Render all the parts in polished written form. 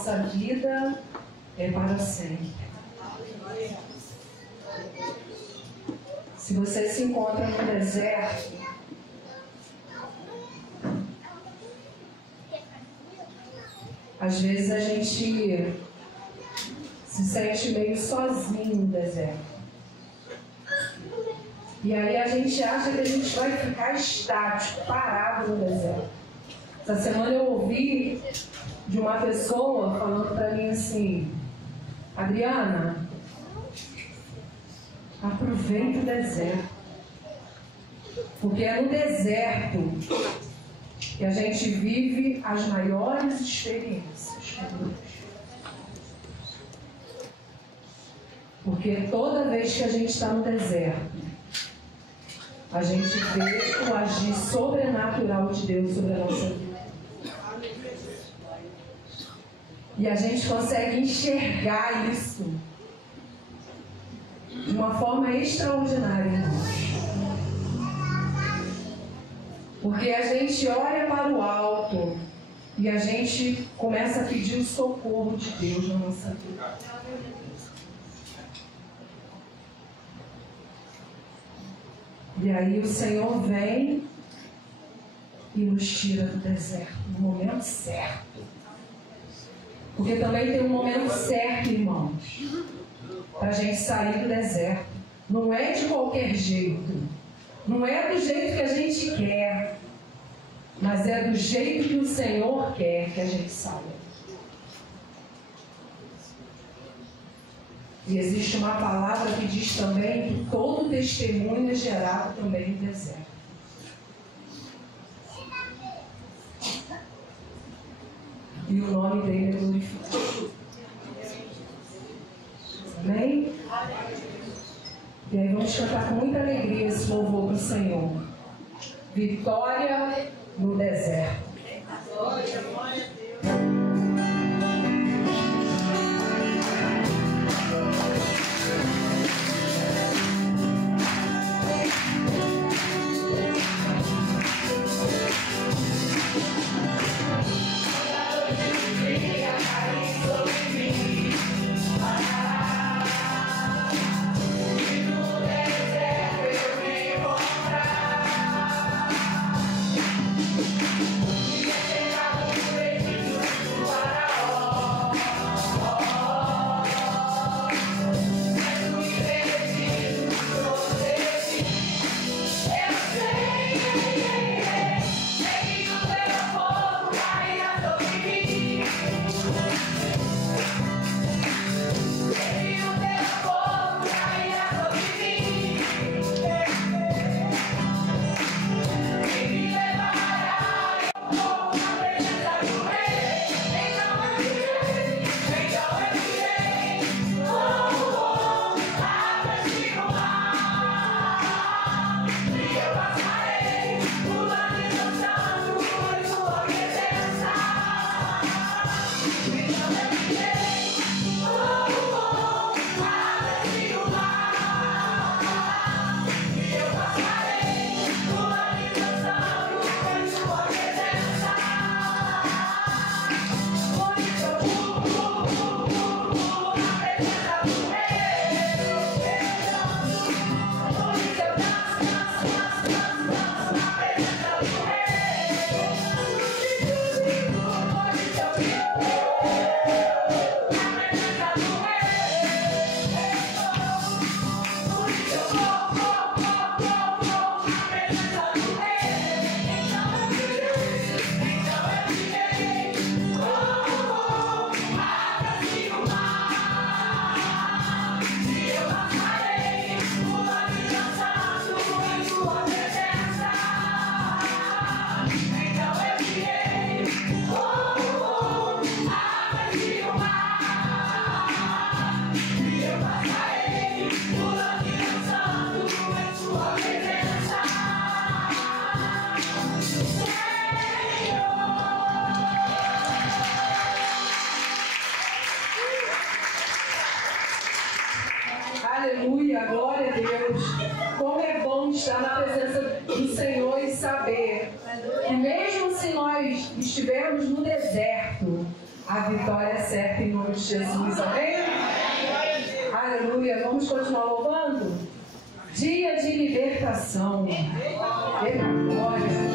nossa vida é para sempre. Se você se encontra no deserto, às vezes a gente se sente meio sozinho no deserto. E aí a gente acha que a gente vai ficar estático, parado no deserto. Essa semana eu ouvi de uma pessoa falando para mim assim: Adriana, aproveita o deserto. Porque é no deserto que a gente vive as maiores experiências com Deus. Porque toda vez que a gente está no deserto, a gente vê o agir sobrenatural de Deus sobre a nossa vida. E a gente consegue enxergar isso de uma forma extraordinária em nós. Porque a gente olha para o alto e a gente começa a pedir o socorro de Deus na nossa vida. E aí o Senhor vem e nos tira do deserto no momento certo. Porque também tem um momento certo, irmãos, para a gente sair do deserto. Não é de qualquer jeito. Não é do jeito que a gente quer. Mas é do jeito que o Senhor quer que a gente saia. E existe uma palavra que diz também que todo testemunho é gerado também no deserto. E o nome dele é glorificado. Amém? E aí vamos cantar com muita alegria esse louvor para o Senhor. Vitória no deserto. Glória a Deus. Aleluia, glória a Deus. Como é bom estar na presença do Senhor e saber que mesmo se nós estivermos no deserto, A vitória é certa em nome de Jesus, amém? Aleluia. Vamos continuar louvando? Dia de libertação. Eita glória.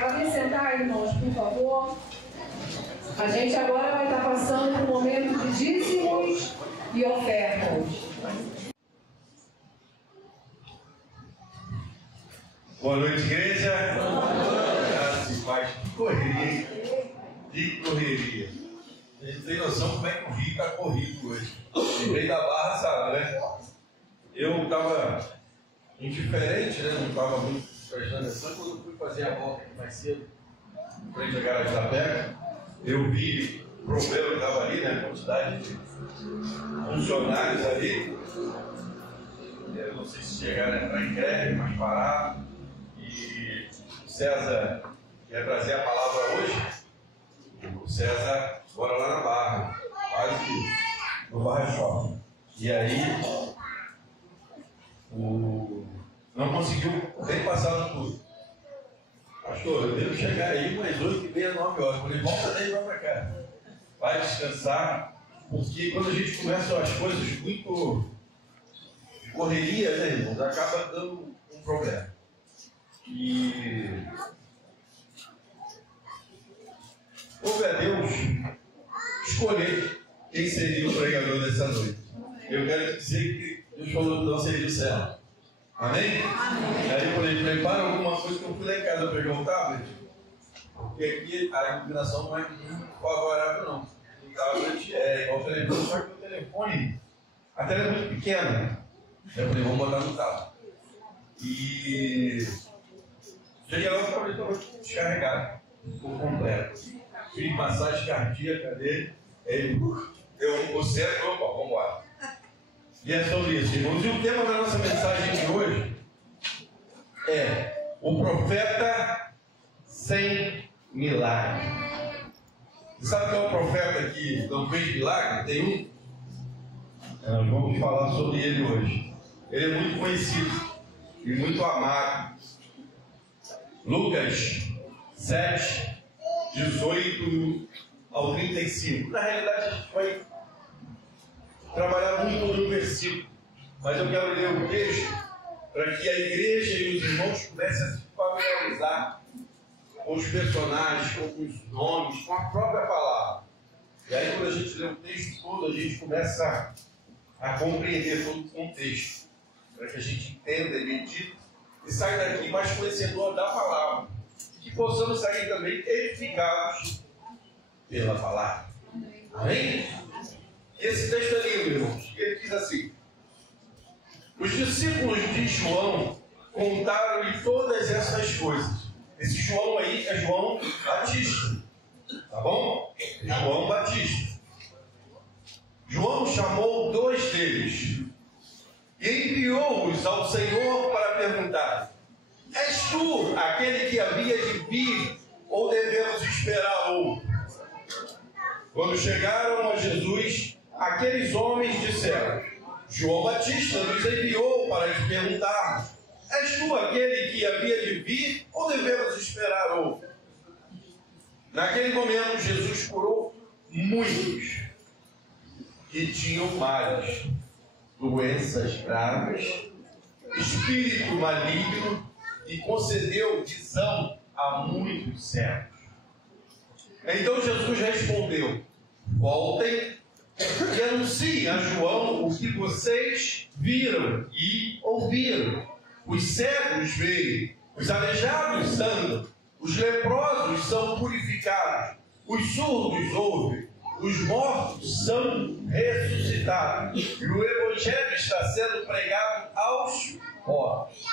Podem sentar, irmãos, por favor. A gente agora vai estar passando por um momento de dízimos e ofertas. Boa noite, igreja. Graças e paz. Que correria, hein? Que correria. A gente tem noção como é que o Rio está corrido hoje. Lembrei da Barra, sabe, né? Eu estava indiferente, né? Não estava muito prestando atenção. Quando eu fui fazer a volta aqui mais cedo, em frente à garagem da Pega, eu vi o problema que estava ali, né? A quantidade de funcionários ali. Eu não sei se chegaram a entrar em greve, mas pararam. E o César quer trazer a palavra hoje. O César mora lá na Barra, quase que no Barra Shopping. E aí, não conseguiu nem passar no tudo. Pastor, eu devo chegar aí umas 8h30, 9 horas. Eu falei, volta daí e vai para cá. Vai descansar, porque quando a gente começa as coisas muito de correria, né, irmãos, acaba dando um problema. E houve a Deus escolher quem seria o pregador dessa noite. Eu quero dizer que Deus falou que não seria o céu. Amém? Amém. Aí eu falei, prepara alguma coisa que eu fui lá em casa pegar um tablet, porque aqui a iluminação não é muito favorável não. O tablet é igual o telefone, só que o telefone A tela é muito pequena. Eu falei, vamos botar no carro. E cheguei lá e falei, estou descarregado por completo. Fiz massagem cardíaca dele, ele deu o certo, opa, vamos embora. E é sobre isso, irmãos. E o tema da nossa mensagem de hoje é o profeta sem milagre. Você sabe qual é o profeta que não fez milagre? Tem um. Nós vamos falar sobre ele hoje. Ele é muito conhecido e muito amado. Lucas 7, 18 ao 35. Na realidade, a gente vai trabalhar muito no versículo, mas eu quero ler o texto para que a igreja e os irmãos comecem a se familiarizar com os personagens, com os nomes, com a própria palavra. E aí, quando a gente lê o texto todo, a gente começa a compreender todo o contexto, para que a gente entenda e medite e saia daqui mais conhecedor da palavra, e que possamos sair também edificados pela palavra. Amém? E esse texto é lindo, irmãos. Ele diz assim: os discípulos de João contaram-lhe todas essas coisas. Esse João aí é João Batista, tá bom? É João Batista. João chamou 2 deles e enviou-os ao Senhor para perguntar: és tu aquele que havia de vir, ou devemos esperar outro? Quando chegaram a Jesus, aqueles homens disseram: João Batista nos enviou para te perguntar: és tu aquele que havia de vir, ou devemos esperar outro? Naquele momento, Jesus curou muitos que tinham males, doenças graves, espírito maligno, e concedeu visão a muitos cegos. Então Jesus respondeu: voltem e anunciem a João o que vocês viram e ouviram. Os cegos veem, os aleijados andam, os leprosos são purificados, os surdos ouvem, os mortos são ressuscitados, e o Evangelho está sendo pregado aos pobres.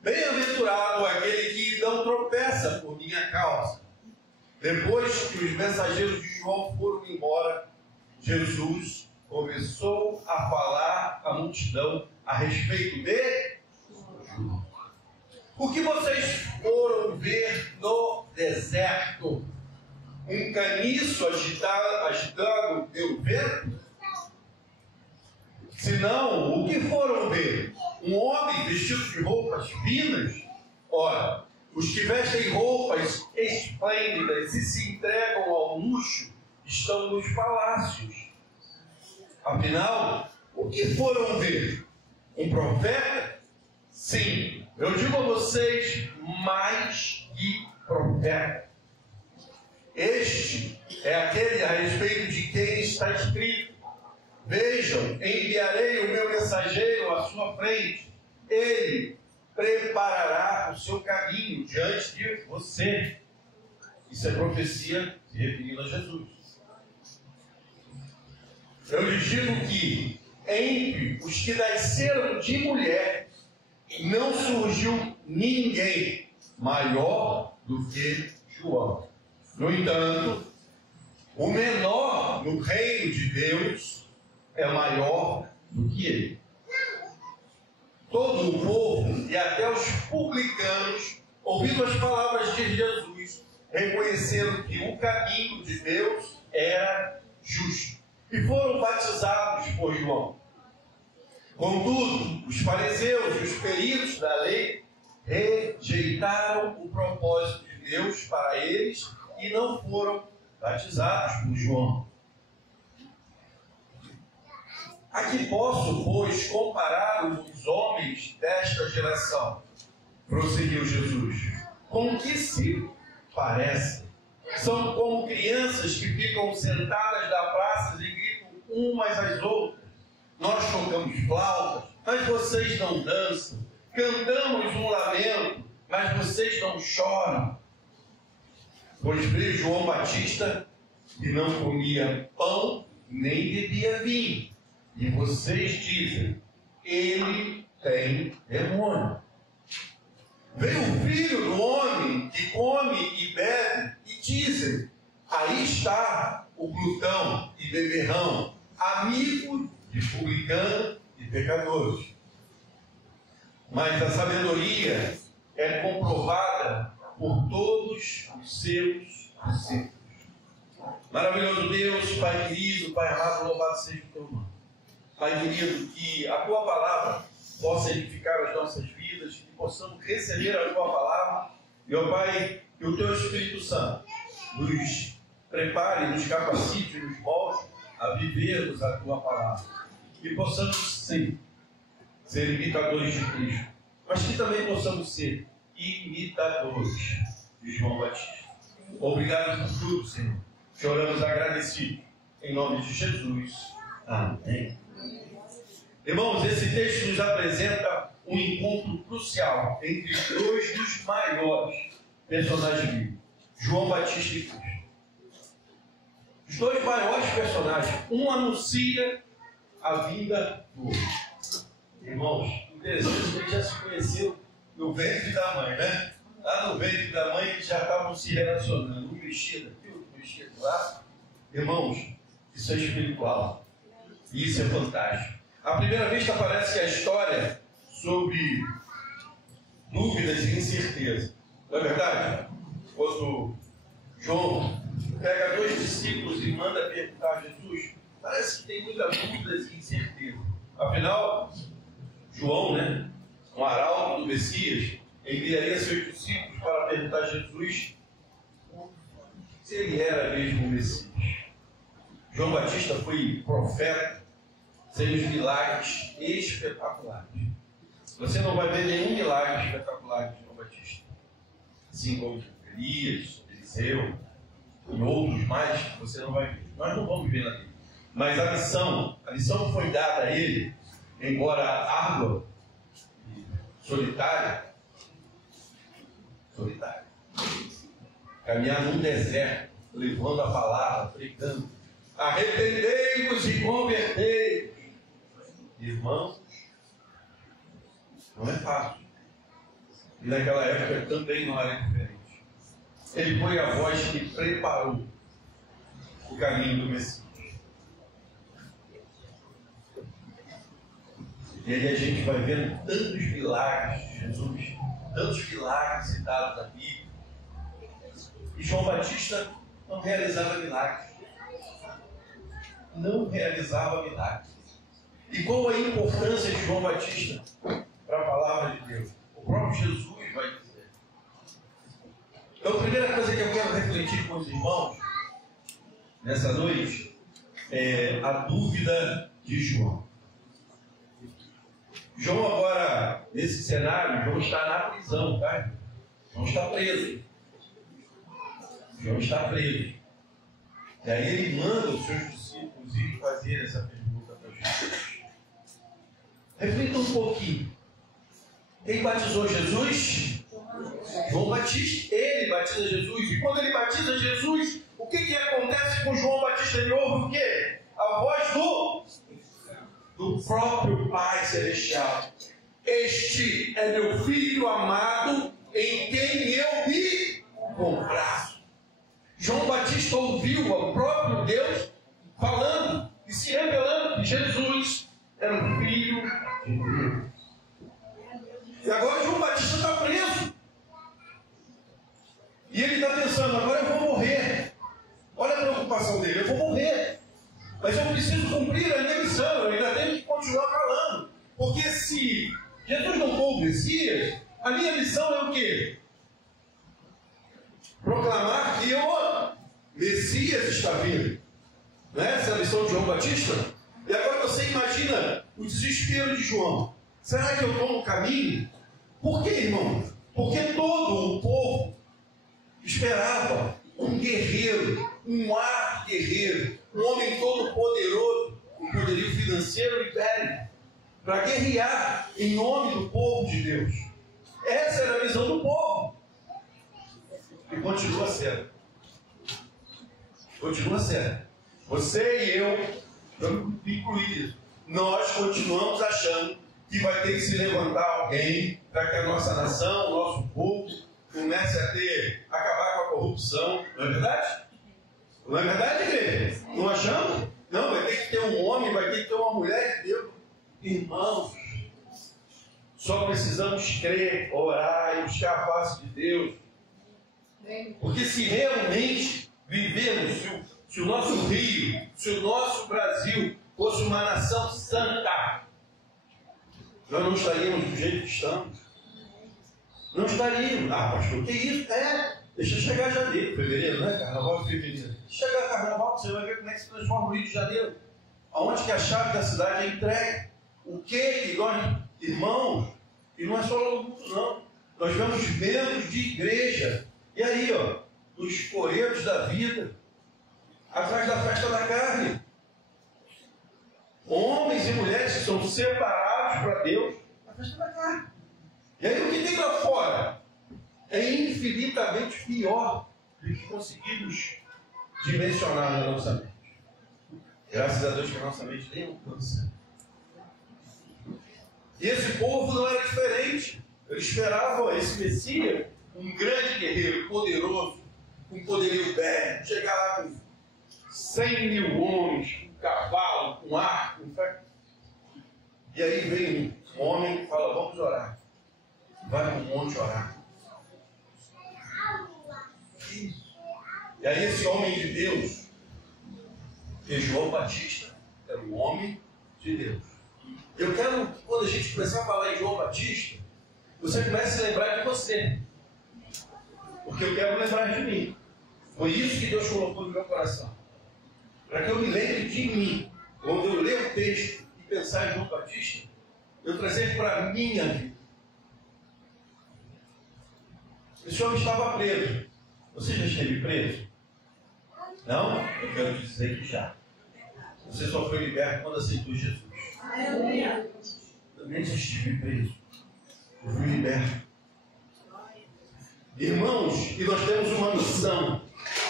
Bem-aventurado aquele que não tropeça por minha causa. Depois que os mensageiros de João foram embora, Jesus começou a falar à multidão a respeito de João. O que vocês foram ver no deserto? Um caniço agitado pelo vento? Se não, o que foram ver? Um homem vestido de roupas finas? Ora, os que vestem roupas esplêndidas e se entregam ao luxo estão nos palácios. Afinal, o que foram ver? Um profeta? Sim, eu digo a vocês, mais que profeta. Este é aquele a respeito de quem está escrito: vejam, enviarei o meu mensageiro à sua frente. Ele preparará o seu caminho diante de você. Isso é profecia se referindo a Jesus. Eu lhes digo que entre os que nasceram de mulher não surgiu ninguém maior do que João. No entanto, o menor no reino de Deus é maior do que ele. Todo o povo e até os publicanos, ouvindo as palavras de Jesus, reconheceram que o caminho de Deus era justo e foram batizados por João. Contudo, os fariseus e os peritos da lei rejeitaram o propósito de Deus para eles e não foram batizados por João. A que posso, pois, comparar os homens desta geração? Prosseguiu Jesus. Com que se parecem? São como crianças que ficam sentadas na praça e gritam umas às outras. Nós tocamos flautas, mas vocês não dançam. Cantamos um lamento, mas vocês não choram. Pois veio João Batista, que não comia pão nem bebia vinho, E vocês dizem, ele tem demônio. Veio o filho do homem que come e bebe, e dizem, aí está o glutão e beberrão, amigo de publicano e pecadores. Mas a sabedoria é comprovada por todos os seus discípulos. Maravilhoso Deus, Pai querido, Pai amado, louvado seja o teu nome. Pai querido, que a tua palavra possa edificar as nossas vidas, que possamos receber a tua palavra, e, ó Pai, que o teu Espírito Santo nos prepare, nos capacite, nos molde a vivermos a tua palavra. Que possamos sim ser imitadores de Cristo, mas que também possamos ser imitadores de João Batista. Obrigado por tudo, Senhor. Choramos agradecidos. Em nome de Jesus. Amém. Irmãos, esse texto nos apresenta um encontro crucial entre dois dos maiores personagens bíblicos, João Batista e Cristo. Os dois maiores personagens, um anuncia a vinda do outro. Irmãos, interessante que eles já se conheceram no ventre da mãe, né? Lá no ventre da mãe eles já estavam se relacionando. Um mexia daqui, outro mexia de lá. Irmãos, isso é espiritual. E isso é fantástico. À primeira vista parece que a história sobre dúvidas e incerteza. Não é verdade? Quando João pega dois discípulos e manda perguntar a Jesus, parece que tem muitas dúvidas e incerteza. Afinal, João, né, um arauto do Messias, enviaria seus discípulos para perguntar a Jesus se ele era mesmo o Messias. João Batista foi profeta, sem os milagres espetaculares. Você não vai ver nenhum milagre espetacular de João Batista. Assim como Elias, Eliseu e outros mais, você não vai ver. Nós não vamos ver aqui. Mas a missão foi dada a ele, embora árdua e solitária. Caminhar num deserto, levando a palavra, pregando. Arrependei-vos e convertei. Irmãos, não é fácil. E naquela época também não era diferente. Ele foi a voz que preparou o caminho do Messias. E aí a gente vai vendo tantos milagres de Jesus, tantos milagres citados na Bíblia. E João Batista não realizava milagres. Não realizava milagres. E qual a importância de João Batista para a palavra de Deus? O próprio Jesus vai dizer. Então, a primeira coisa que eu quero refletir com os irmãos nessa noite é a dúvida de João. João agora, nesse cenário, João está na prisão, tá? João está preso. João está preso. E aí ele manda os seus discípulos ir fazer essa pergunta para Jesus. Reflita um pouquinho. Quem batizou Jesus? João Batista. Ele batiza Jesus. E quando ele batiza Jesus, o que acontece com João Batista? Ele ouve o quê? A voz do próprio Pai Celestial. Este é meu Filho amado, em quem eu me comprazo. João Batista ouviu o próprio Deus falando e se revelando que Jesus era um Filho de Deus. E agora João Batista está preso. E ele está pensando, agora eu vou morrer. Olha a preocupação dele, eu vou morrer. Mas eu preciso cumprir a minha missão, eu ainda tenho que continuar falando. Porque se Jesus não for o Messias, a minha missão é o quê? Proclamar que o Messias está vindo. Não é essa a missão de João Batista? E agora você imagina o desespero de João. Será que eu estou no caminho? Por quê, irmão? Porque todo o povo esperava um guerreiro, um ar guerreiro, um homem todo poderoso, com poderio financeiro e velho, para guerrear em nome do povo de Deus. Essa era a visão do povo. E continua sendo. Continua sendo. Você e eu, vamos incluir isso. nós continuamos achando que vai ter que se levantar alguém para que a nossa nação, o nosso povo, comece a acabar com a corrupção. Não é verdade? Não é verdade, igreja? Não achamos? Não, vai ter que ter um homem, vai ter que ter uma mulher de Deus. Irmãos, só precisamos crer, orar e buscar a face de Deus. Porque se realmente vivemos, se o nosso Rio, se o nosso Brasil fosse uma nação santa, nós não estaríamos do jeito que estamos. Não estaríamos. Ah, pastor, que isso? Deixa chegar janeiro, fevereiro, né? Carnaval de fevereiro. Chegar carnaval, você vai ver como é que se transforma o Rio de Janeiro. Aonde que a chave da cidade é entregue. O que nós, irmãos, e não é só no culto, não. Nós vemos membros de igreja. E aí, ó, nos coreiros da vida, atrás da festa da carne. Homens e mulheres que são separados para Deus, na festa da carne. E aí o que tem lá fora é infinitamente pior do que conseguimos dimensionar na nossa mente. Graças a Deus que a nossa mente nem alcança. E esse povo não era diferente. Eles esperavam esse Messias, um grande guerreiro, poderoso, com poderio bélico, chegar lá com 100 mil homens, com cavalo, com arco, com fé. E aí vem um homem que fala, vamos orar. Vai para o monte orar. E aí esse homem de Deus, que é João Batista, era um homem de Deus. Eu quero, quando a gente começar a falar em João Batista, você comece a lembrar de você. Porque eu quero lembrar de mim. Foi isso que Deus colocou no meu coração. Para que eu me lembre de mim. Quando eu ler o texto e pensar em João Batista, eu trazer para a minha vida. Esse homem estava preso. Você já esteve preso? Não? Eu quero dizer que já. Você só foi liberto quando aceitou Jesus. Também já estive preso. Eu fui liberto. Irmãos, e nós temos uma missão.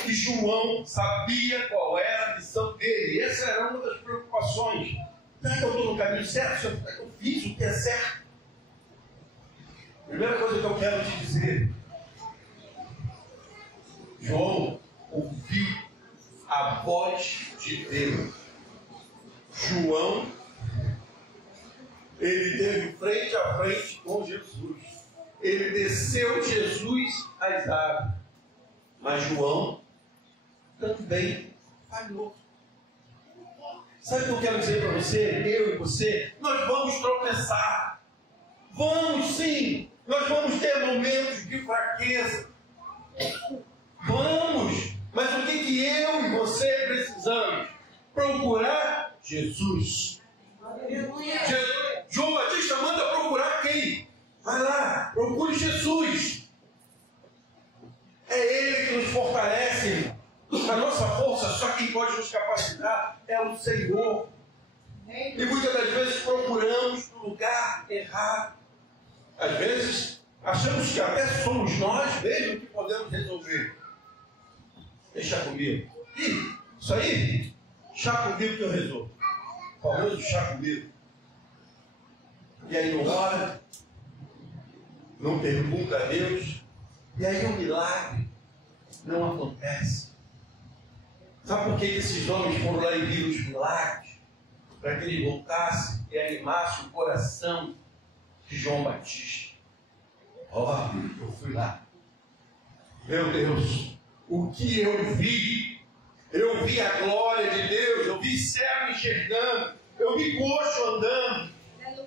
E João sabia qual era a missão dele. E essa era uma das preocupações. Será que eu estou no caminho certo? Será que eu fiz o que é certo? Primeira coisa que eu quero te dizer. João ouviu a voz de Deus. João, ele teve frente a frente com Jesus. Ele desceu Jesus às águas. Mas João também falhou. Sabe o que eu quero dizer para você? Eu e você, nós vamos tropeçar. Vamos sim. Nós vamos ter momentos de fraqueza. Vamos. Mas o que eu e você precisamos? Procurar Jesus. João Batista manda procurar quem? Vai lá, procure Jesus. É Ele que nos fortalece. A nossa força, só quem pode nos capacitar é o Senhor. E muitas das vezes procuramos no lugar errado. Às vezes achamos que até somos nós mesmos que podemos resolver. Deixa comigo. Ih, isso aí, chá comigo que eu resolvo. Famoso chá comigo. E aí não ora, não pergunta a Deus, e aí o milagre não acontece. Sabe por que esses homens foram lá e viram os milagres? Para que ele voltasse e animasse o coração de João Batista. Ó, eu fui lá. Meu Deus, o que eu vi? Eu vi a glória de Deus, eu vi cego enxergando, eu vi coxo andando.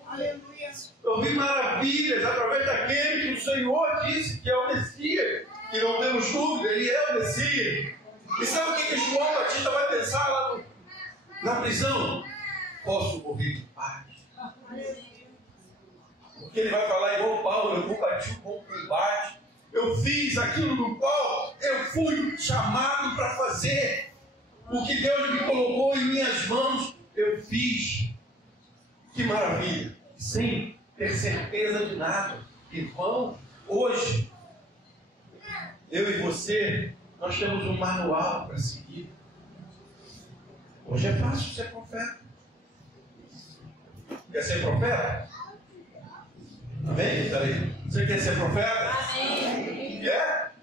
Aleluia. Eu vi maravilhas através daquele que o Senhor disse que é o Messias. E não temos dúvida, ele é o Messias. E sabe o que João Batista vai pensar lá na prisão? Posso morrer de paz. Porque ele vai falar igual Paulo, eu combati o bom combate. Eu fiz aquilo no qual eu fui chamado para fazer. O que Deus me colocou em minhas mãos, eu fiz. Que maravilha. Sem ter certeza de nada. Irmão, hoje, eu e você, nós temos um manual para seguir. Hoje é fácil ser profeta. Quer ser profeta? Amém? Peraí. Você quer ser profeta? Amém. Quer?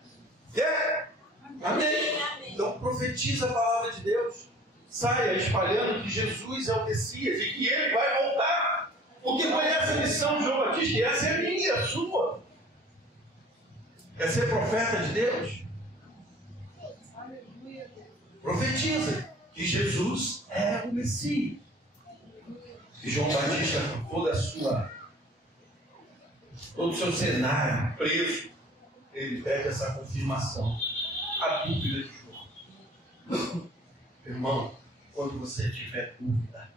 Quer? Amém. Então profetiza a palavra de Deus. Saia espalhando que Jesus é o Messias e que Ele vai voltar. Porque foi essa a missão de João Batista e essa é a minha, a sua. Quer ser profeta de Deus? Profetiza que Jesus é o Messias. E João Batista, com todo o seu cenário preso, ele pede essa confirmação. A dúvida de João. Irmão, quando você tiver dúvida,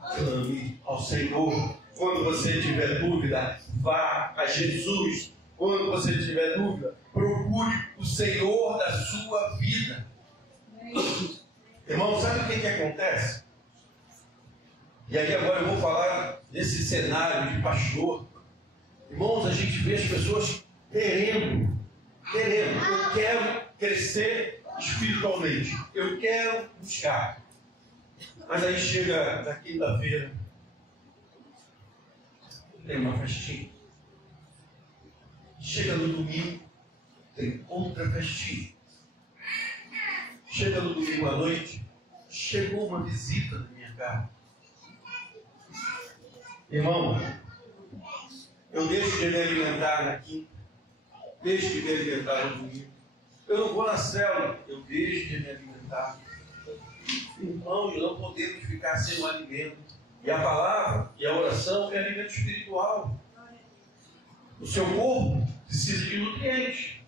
clame ao Senhor. Quando você tiver dúvida, vá a Jesus. Quando você tiver dúvida, procure o Senhor da sua vida. Irmão, sabe o que acontece? E aí agora eu vou falar desse cenário de pastor. Irmãos, a gente vê as pessoas querendo. Eu quero crescer espiritualmente. Eu quero buscar. Mas aí chega na quinta-feira, tem uma festinha. Chega no domingo, tem outra festinha. Chega no domingo à noite, chegou uma visita na minha casa. Irmão, eu deixo de me alimentar na quinta, deixo de me alimentar no domingo. Eu não vou na célula, eu deixo de me alimentar. Irmãos, não podemos ficar sem o alimento. E a palavra e a oração é alimento espiritual. O seu corpo precisa de nutrientes.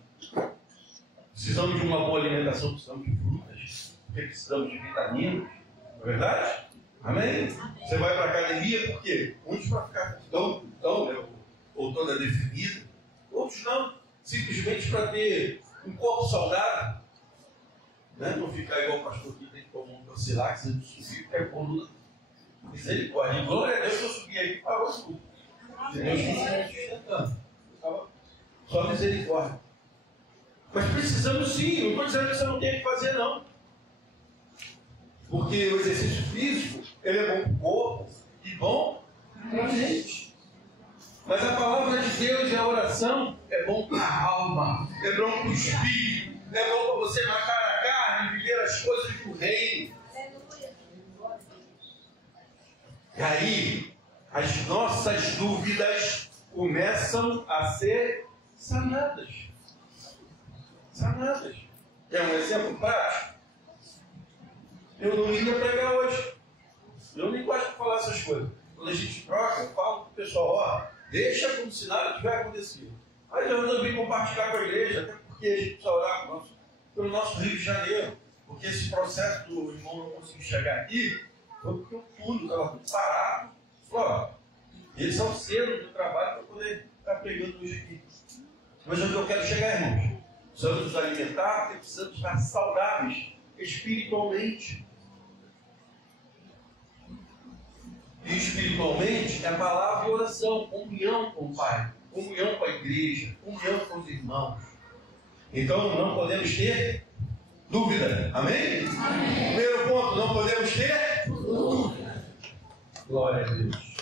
Precisamos de uma boa alimentação, precisamos de frutas, precisamos de vitaminas. Não é verdade? Amém? Você vai para a academia por quê? Uns para ficar tão ou toda definida, outros não. Simplesmente para ter um corpo saudável. Né? Não ficar igual o pastor que tem que tomar um Tocilax e subir, porque é coluna. Misericórdia. Glória a Deus que eu subi aqui para o tudo. Deus me sustentando. Só misericórdia. Mas precisamos sim, não estou dizendo que você não tem que fazer, não. Porque o exercício físico, ele é bom para o corpo e bom para a mente. Mas a palavra de Deus e a oração é bom para a alma, é bom para o espírito, é bom para você matar a carne e viver as coisas do reino. E aí, as nossas dúvidas começam a ser sanadas. Sanadas. Quer um exemplo prático? Eu não iria pregar hoje. Eu nem gosto de falar essas coisas. Quando a gente troca, eu falo para o pessoal, ó, deixa como se nada tiver acontecido. Aí eu resolvi compartilhar com a igreja, até porque a gente precisa orar pelo nosso Rio de Janeiro. Porque esse processo do irmão não conseguir chegar aqui, foi porque o fundo estava tudo parado. Ó, eles são cedo do trabalho para poder estar pregando hoje aqui. Mas onde eu quero chegar, irmãos? Precisamos nos alimentar, porque precisamos estar saudáveis espiritualmente. E espiritualmente é a palavra e oração, comunhão com o Pai, comunhão com a igreja, comunhão com os irmãos. Então não podemos ter dúvida. Amém? Amém. Primeiro ponto, não podemos ter dúvida. Glória a Deus.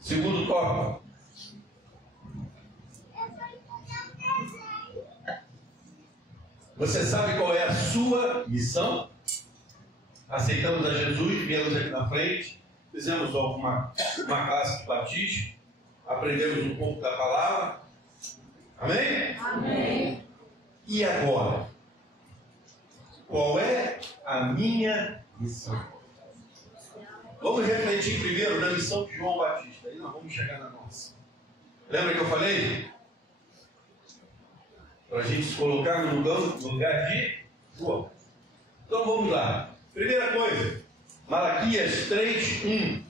Segundo tópico. Você sabe qual é a sua missão? Aceitamos a Jesus, viemos aqui na frente, fizemos uma classe de batismo, aprendemos um pouco da palavra. Amém? Amém. E agora? Qual é a minha missão? Vamos refletir primeiro na missão de João Batista, aí nós vamos chegar na nossa. Lembra que eu falei? Para a gente se colocar no lugar de João. Então vamos lá. Primeira coisa, Malaquias 3:1.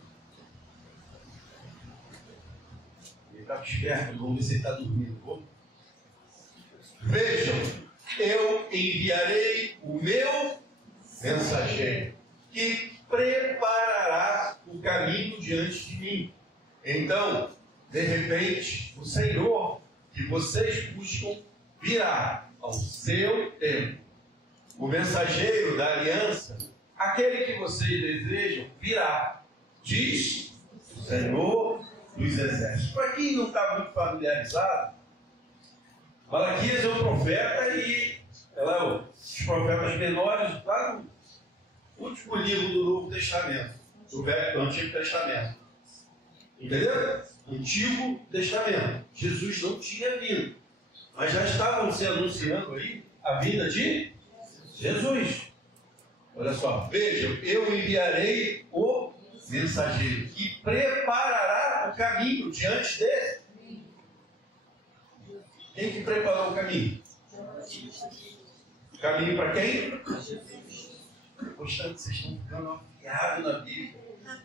Ele está esperto, vamos ver se ele está dormindo. Vamos? Vejam, eu enviarei o meu mensageiro, que preparará o caminho diante de mim. Então, de repente, o Senhor que vocês buscam virá ao seu tempo. O mensageiro da aliança aquele que vocês desejam virá, diz o Senhor dos Exércitos. Para quem não está muito familiarizado, Malaquias é um profeta e ela é os profetas menores lá no último livro do Novo Testamento, do Antigo Testamento. Entendeu? Antigo Testamento. Jesus não tinha vindo, mas já estavam se anunciando aí a vinda de Jesus. Olha só, vejam, eu enviarei o mensageiro que preparará o caminho diante dele. Quem que preparou o caminho? O caminho para quem? Gostando que vocês estão ficando afiados na Bíblia.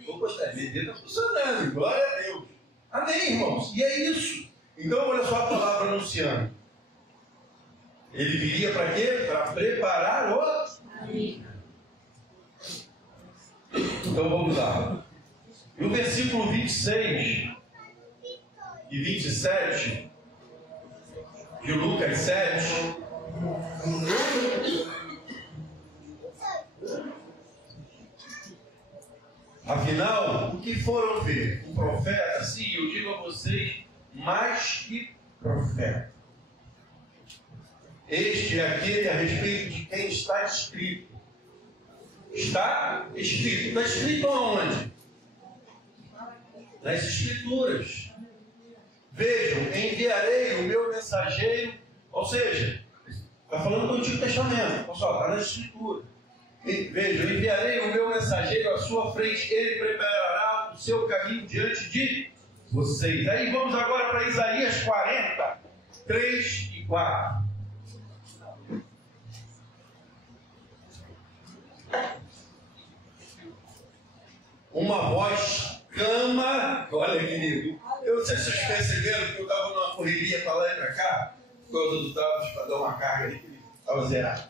Vou gostar, minha vida está funcionando, glória a Deus. Amém, irmãos? E é isso. Então, olha só a palavra anunciando. Ele viria para quê? Para preparar o caminho. Então vamos lá. No versículo 26 e 27 de Lucas 7, afinal, o que foram ver? O profeta, sim, eu digo a vocês, mais que profeta. Este é aquele a respeito de quem está escrito. Está escrito. Está escrito aonde? Nas Escrituras. Vejam, enviarei o meu mensageiro, ou seja, está falando do Antigo Testamento, pessoal, está nas Escrituras. Vejam, enviarei o meu mensageiro à sua frente, ele preparará o seu caminho diante de vocês. Aí vamos agora para Isaías 40, 3 e 4. Uma voz clama, olha querido, eu não sei se vocês perceberam que eu estava numa correria para lá e para cá, por causa do Tavos, para dar uma carga ali, que estava zerado.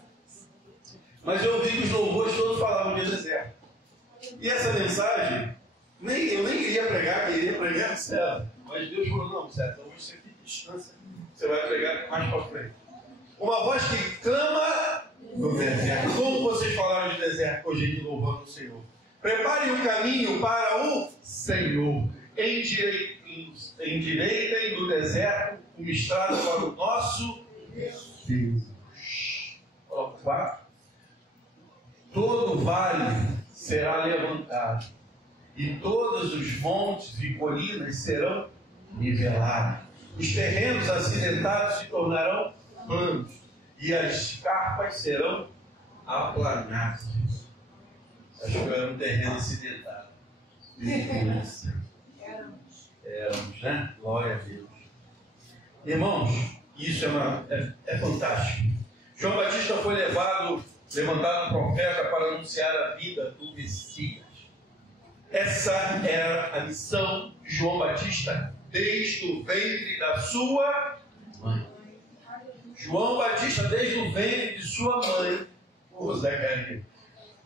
Mas eu ouvi que os louvores todos falavam de deserto. E essa mensagem, eu nem queria pregar no céu. Mas Deus falou, não, certo, hoje você fica distância, você vai pregar mais para frente. Uma voz que clama no deserto. Como vocês falaram de deserto hoje aqui louvando o Senhor? Preparem o caminho para o Senhor. Endireitem no deserto uma estrada para o nosso Deus. Coloca 4. Todo vale será levantado, e todos os montes e colinas serão nivelados. Os terrenos acidentados se tornarão planos, e as escarpas serão aplanadas. Acho que era um terreno acidentado. Éramos, né? Glória a Deus. Irmãos, isso é fantástico. João Batista foi levantado profeta para anunciar a vida do Messias. Essa era a missão de João Batista desde o ventre da sua mãe. João Batista, desde o ventre de sua mãe,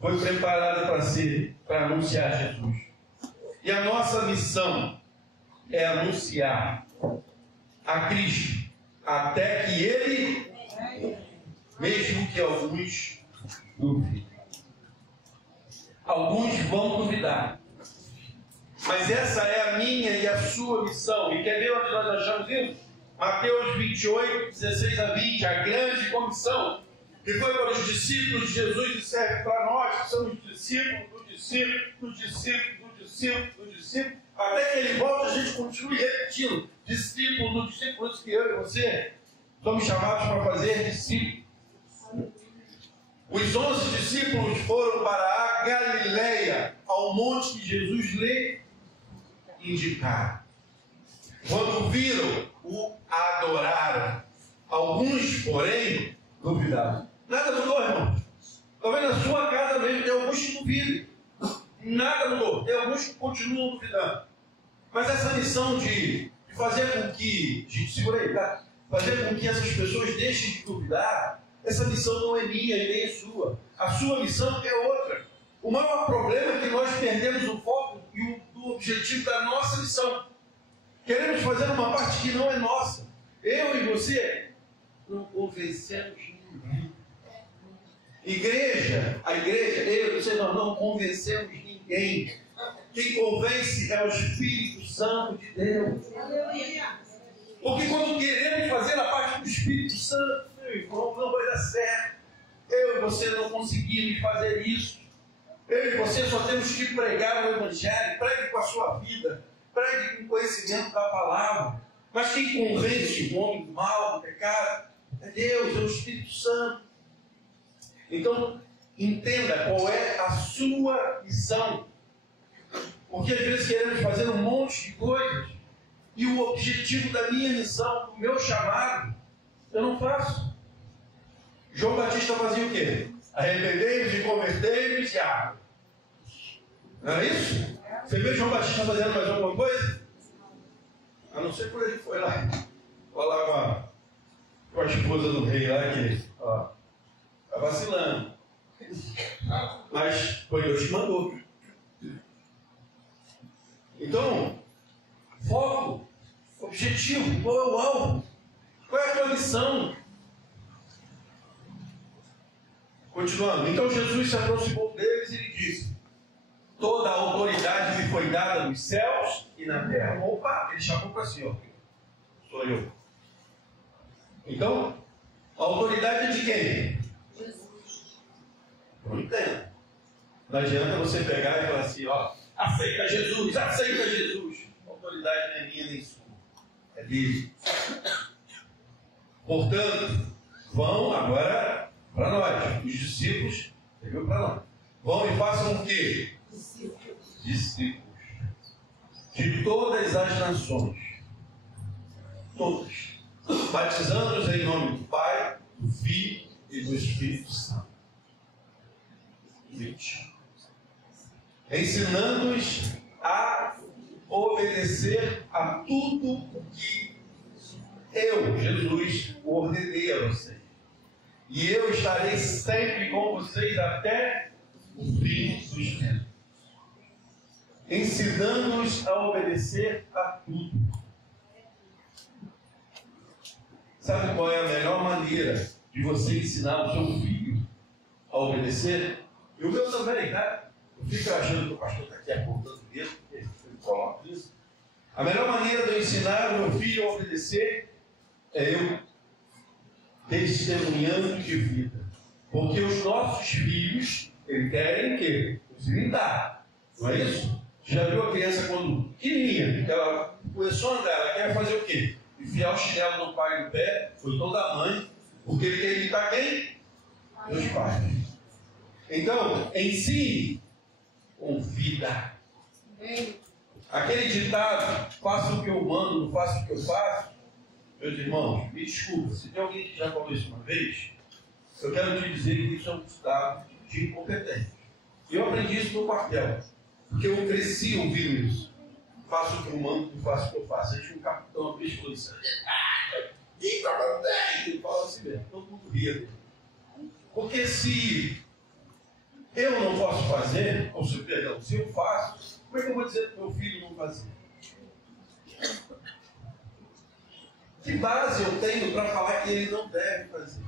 foi preparado para anunciar Jesus. E a nossa missão é anunciar a Cristo até que Ele, mesmo que alguns duvidem. Alguns vão duvidar. Mas essa é a minha e a sua missão. E quer ver onde nós achamos isso? Mateus 28, 16 a 20, a grande comissão, que foi para os discípulos de Jesus e serve para nós, que somos discípulos do discípulo, do discípulo, do discípulo, do discípulo, até que ele volta, a gente continue repetindo, discípulo do discípulo, isso que eu e você somos chamados para fazer discípulos. Os 11 discípulos foram para a Galileia, ao monte que Jesus lhe indicara. Quando viram, o adoraram. Alguns, porém, duvidaram. Nada mudou, irmão. Talvez na sua casa mesmo tem alguns que duvidam. Nada mudou. Tem alguns que continuam duvidando. Mas essa missão de fazer com que... Gente, segura aí, tá? Fazer com que essas pessoas deixem de duvidar, essa missão não é minha e nem é sua. A sua missão é outra. O maior problema é que nós perdemos o foco e o objetivo da nossa missão. Queremos fazer uma parte que não é nossa. Eu e você não convencemos ninguém. A igreja, eu e você, nós não convencemos ninguém. Quem convence é o Espírito Santo de Deus. Porque quando queremos fazer a parte do Espírito Santo, meu irmão, não vai dar certo. Eu e você não conseguimos fazer isso. Eu e você só temos que pregar o Evangelho. Pregue com a sua vida. Pregue com o conhecimento da palavra. Mas quem convence o homem do mal, do pecado, é Deus, é o Espírito Santo. Então, entenda qual é a sua missão. Porque às vezes queremos fazer um monte de coisas e o objetivo da minha missão, do meu chamado, eu não faço. João Batista fazia o quê? Arrependei-vos e convertei-vos e água. Não é isso? Você vê João Batista fazendo mais alguma coisa? A não ser quando ele foi lá falar com a esposa do rei lá, que está vacilando. Mas foi Deus que mandou. Então, foco, objetivo, qual é o alvo? Qual é a tua missão? Continuando, então Jesus se aproximou deles e lhe disse: toda a autoridade me foi dada nos céus e na terra. Opa, ele chamou para si, ó. Sou eu. Então, a autoridade é de quem? Jesus. Não entendo. Não adianta você pegar e falar assim, ó, aceita Jesus, aceita Jesus. A autoridade não é minha nem sua. É dele. Portanto, vão agora para nós, os discípulos, chegou para nós. Vão e façam o quê? Discípulos de todas as nações, todas, batizando-os em nome do Pai, do Filho e do Espírito Santo. 20. Ensinando-os a obedecer a tudo o que eu, Jesus, ordenei a vocês. E eu estarei sempre com vocês até o fim dos tempos. Ensinando-os a obedecer a tudo. Sabe qual é a melhor maneira de você ensinar o seu filho a obedecer? E o meu também, né? Eu fico achando que o pastor está aqui apontando o dedo, porque ele coloca isso. A melhor maneira de eu ensinar o meu filho a obedecer é eu testemunhando de vida. Porque os nossos filhos, eles querem o quê? Nos imitar. Não é isso? Já viu a criança quando pequenininha, ela começou a andar, ela quer fazer o quê? Enfiar o chinelo no pai no pé, foi toda a mãe, porque ele quer imitar quem? Meus pais. Então, ensine com vida. Aquele ditado, faça o que eu mando, não faça o que eu faço. Meus irmãos, me desculpa, se tem alguém que já falou isso uma vez, eu quero te dizer que isso é um ditado de incompetência. E eu aprendi isso no quartel. Porque eu cresci ouvindo isso. Faço o que eu mando, não faço o que eu faço. A gente, um capitão, uma vez falou isso. Ele fala assim mesmo. Todo mundo ria. Porque se eu não posso fazer, ou se, perdão, se eu faço, como é que eu vou dizer para o meu filho não fazer? Que base eu tenho para falar que ele não deve fazer?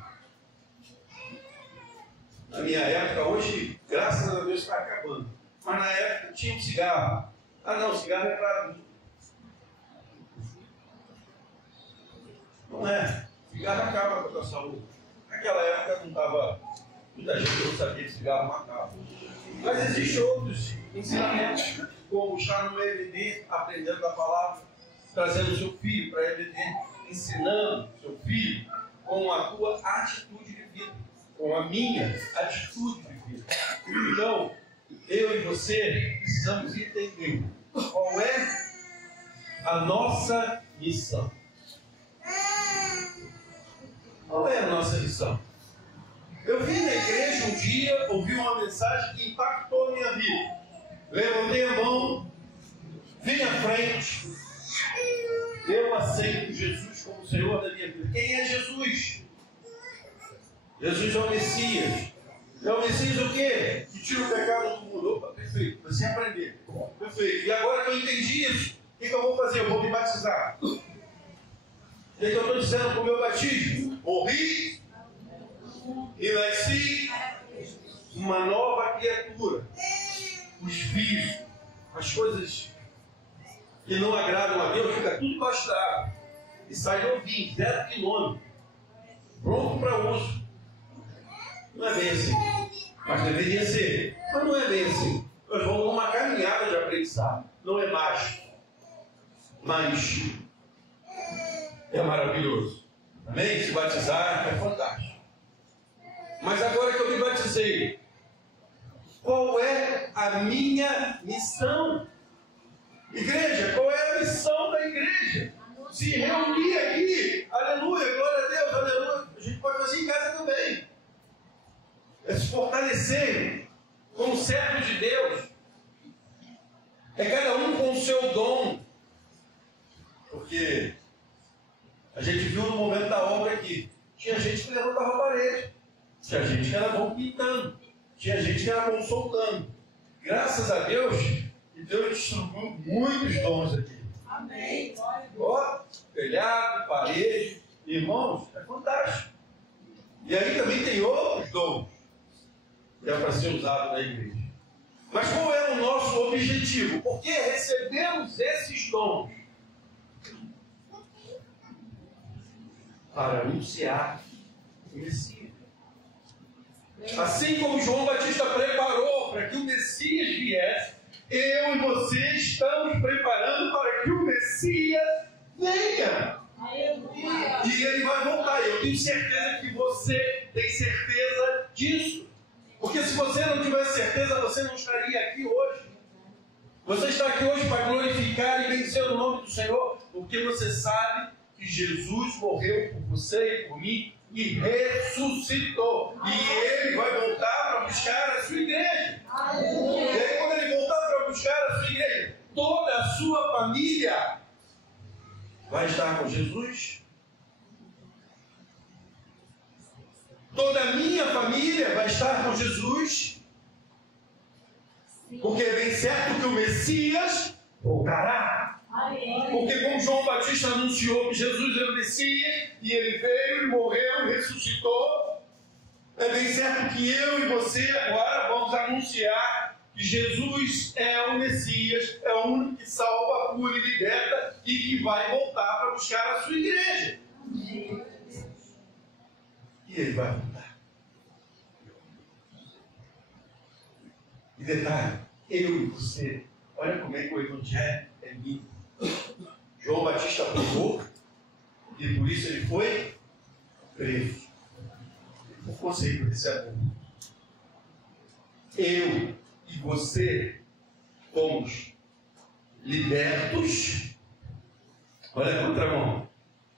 Na minha época, hoje, graças a Deus, está acabando. Mas na época tinha um cigarro. Ah não, cigarro é para mim. Não é. Cigarro acaba com a tua saúde. Naquela época não estava. Muita gente não sabia que cigarro matava. Mas existem outros ensinamentos, como estar no EBD, aprendendo a palavra, trazendo o seu filho para EBD, ensinando o seu filho com a tua atitude de vida, com a minha atitude de vida. Então, eu e você precisamos entender qual é a nossa missão. Qual é a nossa missão? Eu vim na igreja um dia, ouvi uma mensagem que impactou a minha vida. Levantei a mão, vim à frente. Eu aceito Jesus como Senhor da minha vida. Quem é Jesus? Jesus é o Messias. É o Messias o quê? Que tira o pecado do mundo. Opa, perfeito. Você aprender. Perfeito. E agora que eu entendi isso, o que eu vou fazer? Eu vou me batizar. O que eu estou dizendo com o meu batismo? Morri e nasci uma nova criatura. Os vícios, as coisas que não agradam a Deus, fica tudo embaixo d'água. E sai novinho, 0 quilômetro, pronto para uso. Não é bem assim. Mas deveria ser. Mas não é bem assim. Nós vamos numa caminhada de aprendizado. Não é mágico. Mas é maravilhoso. Amém? Se batizar é fantástico. Mas agora que eu me batizei, qual é a minha missão? Igreja, qual é a missão da igreja? Se reunir aqui, aleluia, glória a Deus, aleluia. A gente pode fazer em casa também. É se fortalecer como servo de Deus. É cada um com o seu dom. Porque a gente viu no momento da obra aqui, tinha gente que levantava a parede, tinha gente que era bom pintando, tinha gente que era bom soltando. Graças a Deus, e Deus distribuiu muitos dons aqui. Amém. Ó, telhado, parede, irmãos, é fantástico. E aí também tem outros dons que é para ser usado na igreja. Mas qual é o nosso objetivo? Porque recebemos esses dons para anunciar o Messias. Assim como João Batista preparou para que o Messias viesse, eu e você estamos preparando para que o Messias venha. Aleluia. E ele vai voltar. Eu tenho certeza que você tem certeza disso. Porque se você não tivesse certeza, você não estaria aqui hoje. Você está aqui hoje para glorificar e vencer o nome do Senhor, porque você sabe que Jesus morreu por você e por mim e ressuscitou. E ele vai voltar para buscar a sua igreja. Aleluia. E aí, quando ele voltar para buscar a sua igreja, toda a sua família vai estar com Jesus. Toda a minha família vai estar com Jesus. Porque é bem certo que o Messias voltará. Porque como João Batista anunciou que Jesus é o Messias, e ele veio, ele morreu, ressuscitou, é bem certo que eu e você agora vamos anunciar que Jesus é o Messias, é o único que salva, cura e liberta, e que vai voltar para buscar a sua igreja. E ele vai voltar. E detalhe, eu e você, olha como é que o Evangelho é lindo. João Batista pregou e por isso ele foi preso. O conceito desse amor. Eu e você fomos libertos. Olha a contramão.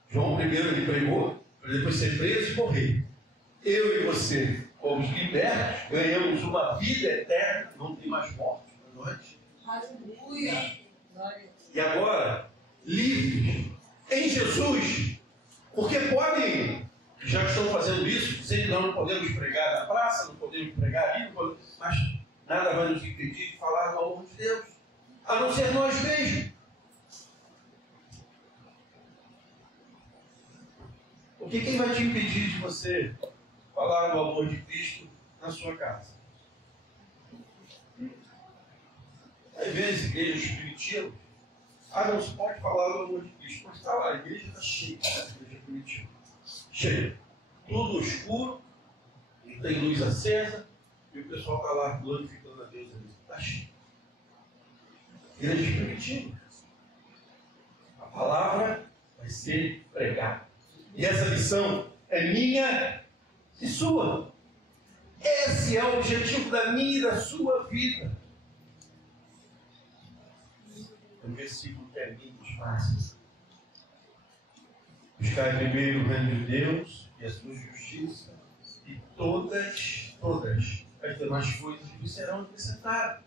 João primeiro ele pregou, para depois ser preso e morrer. Eu e você fomos libertos, ganhamos uma vida eterna, não tem mais morte para nós. Aleluia. E agora, livres em Jesus, porque podem, já que estão fazendo isso, dizer que nós não podemos pregar na praça, não podemos pregar ali, mas nada vai nos impedir de falar do amor de Deus, a não ser nós mesmos. Porque quem vai te impedir de você falar do amor de Cristo na sua casa? Às vezes, igrejas primitivas, não se pode falar do amor de Cristo, mas está lá, a igreja está cheia, a igreja primitiva. Cheia. Tudo escuro, não tem luz acesa, e o pessoal está lá glorificando a Deus ali. Está cheio. Igreja primitiva. A palavra vai ser pregada. E essa missão é minha e sua. Esse é o objetivo da minha e da sua vida. O versículo termina os passos. Buscar primeiro o reino de Deus e a sua justiça, e todas as demais coisas que serão acrescentadas.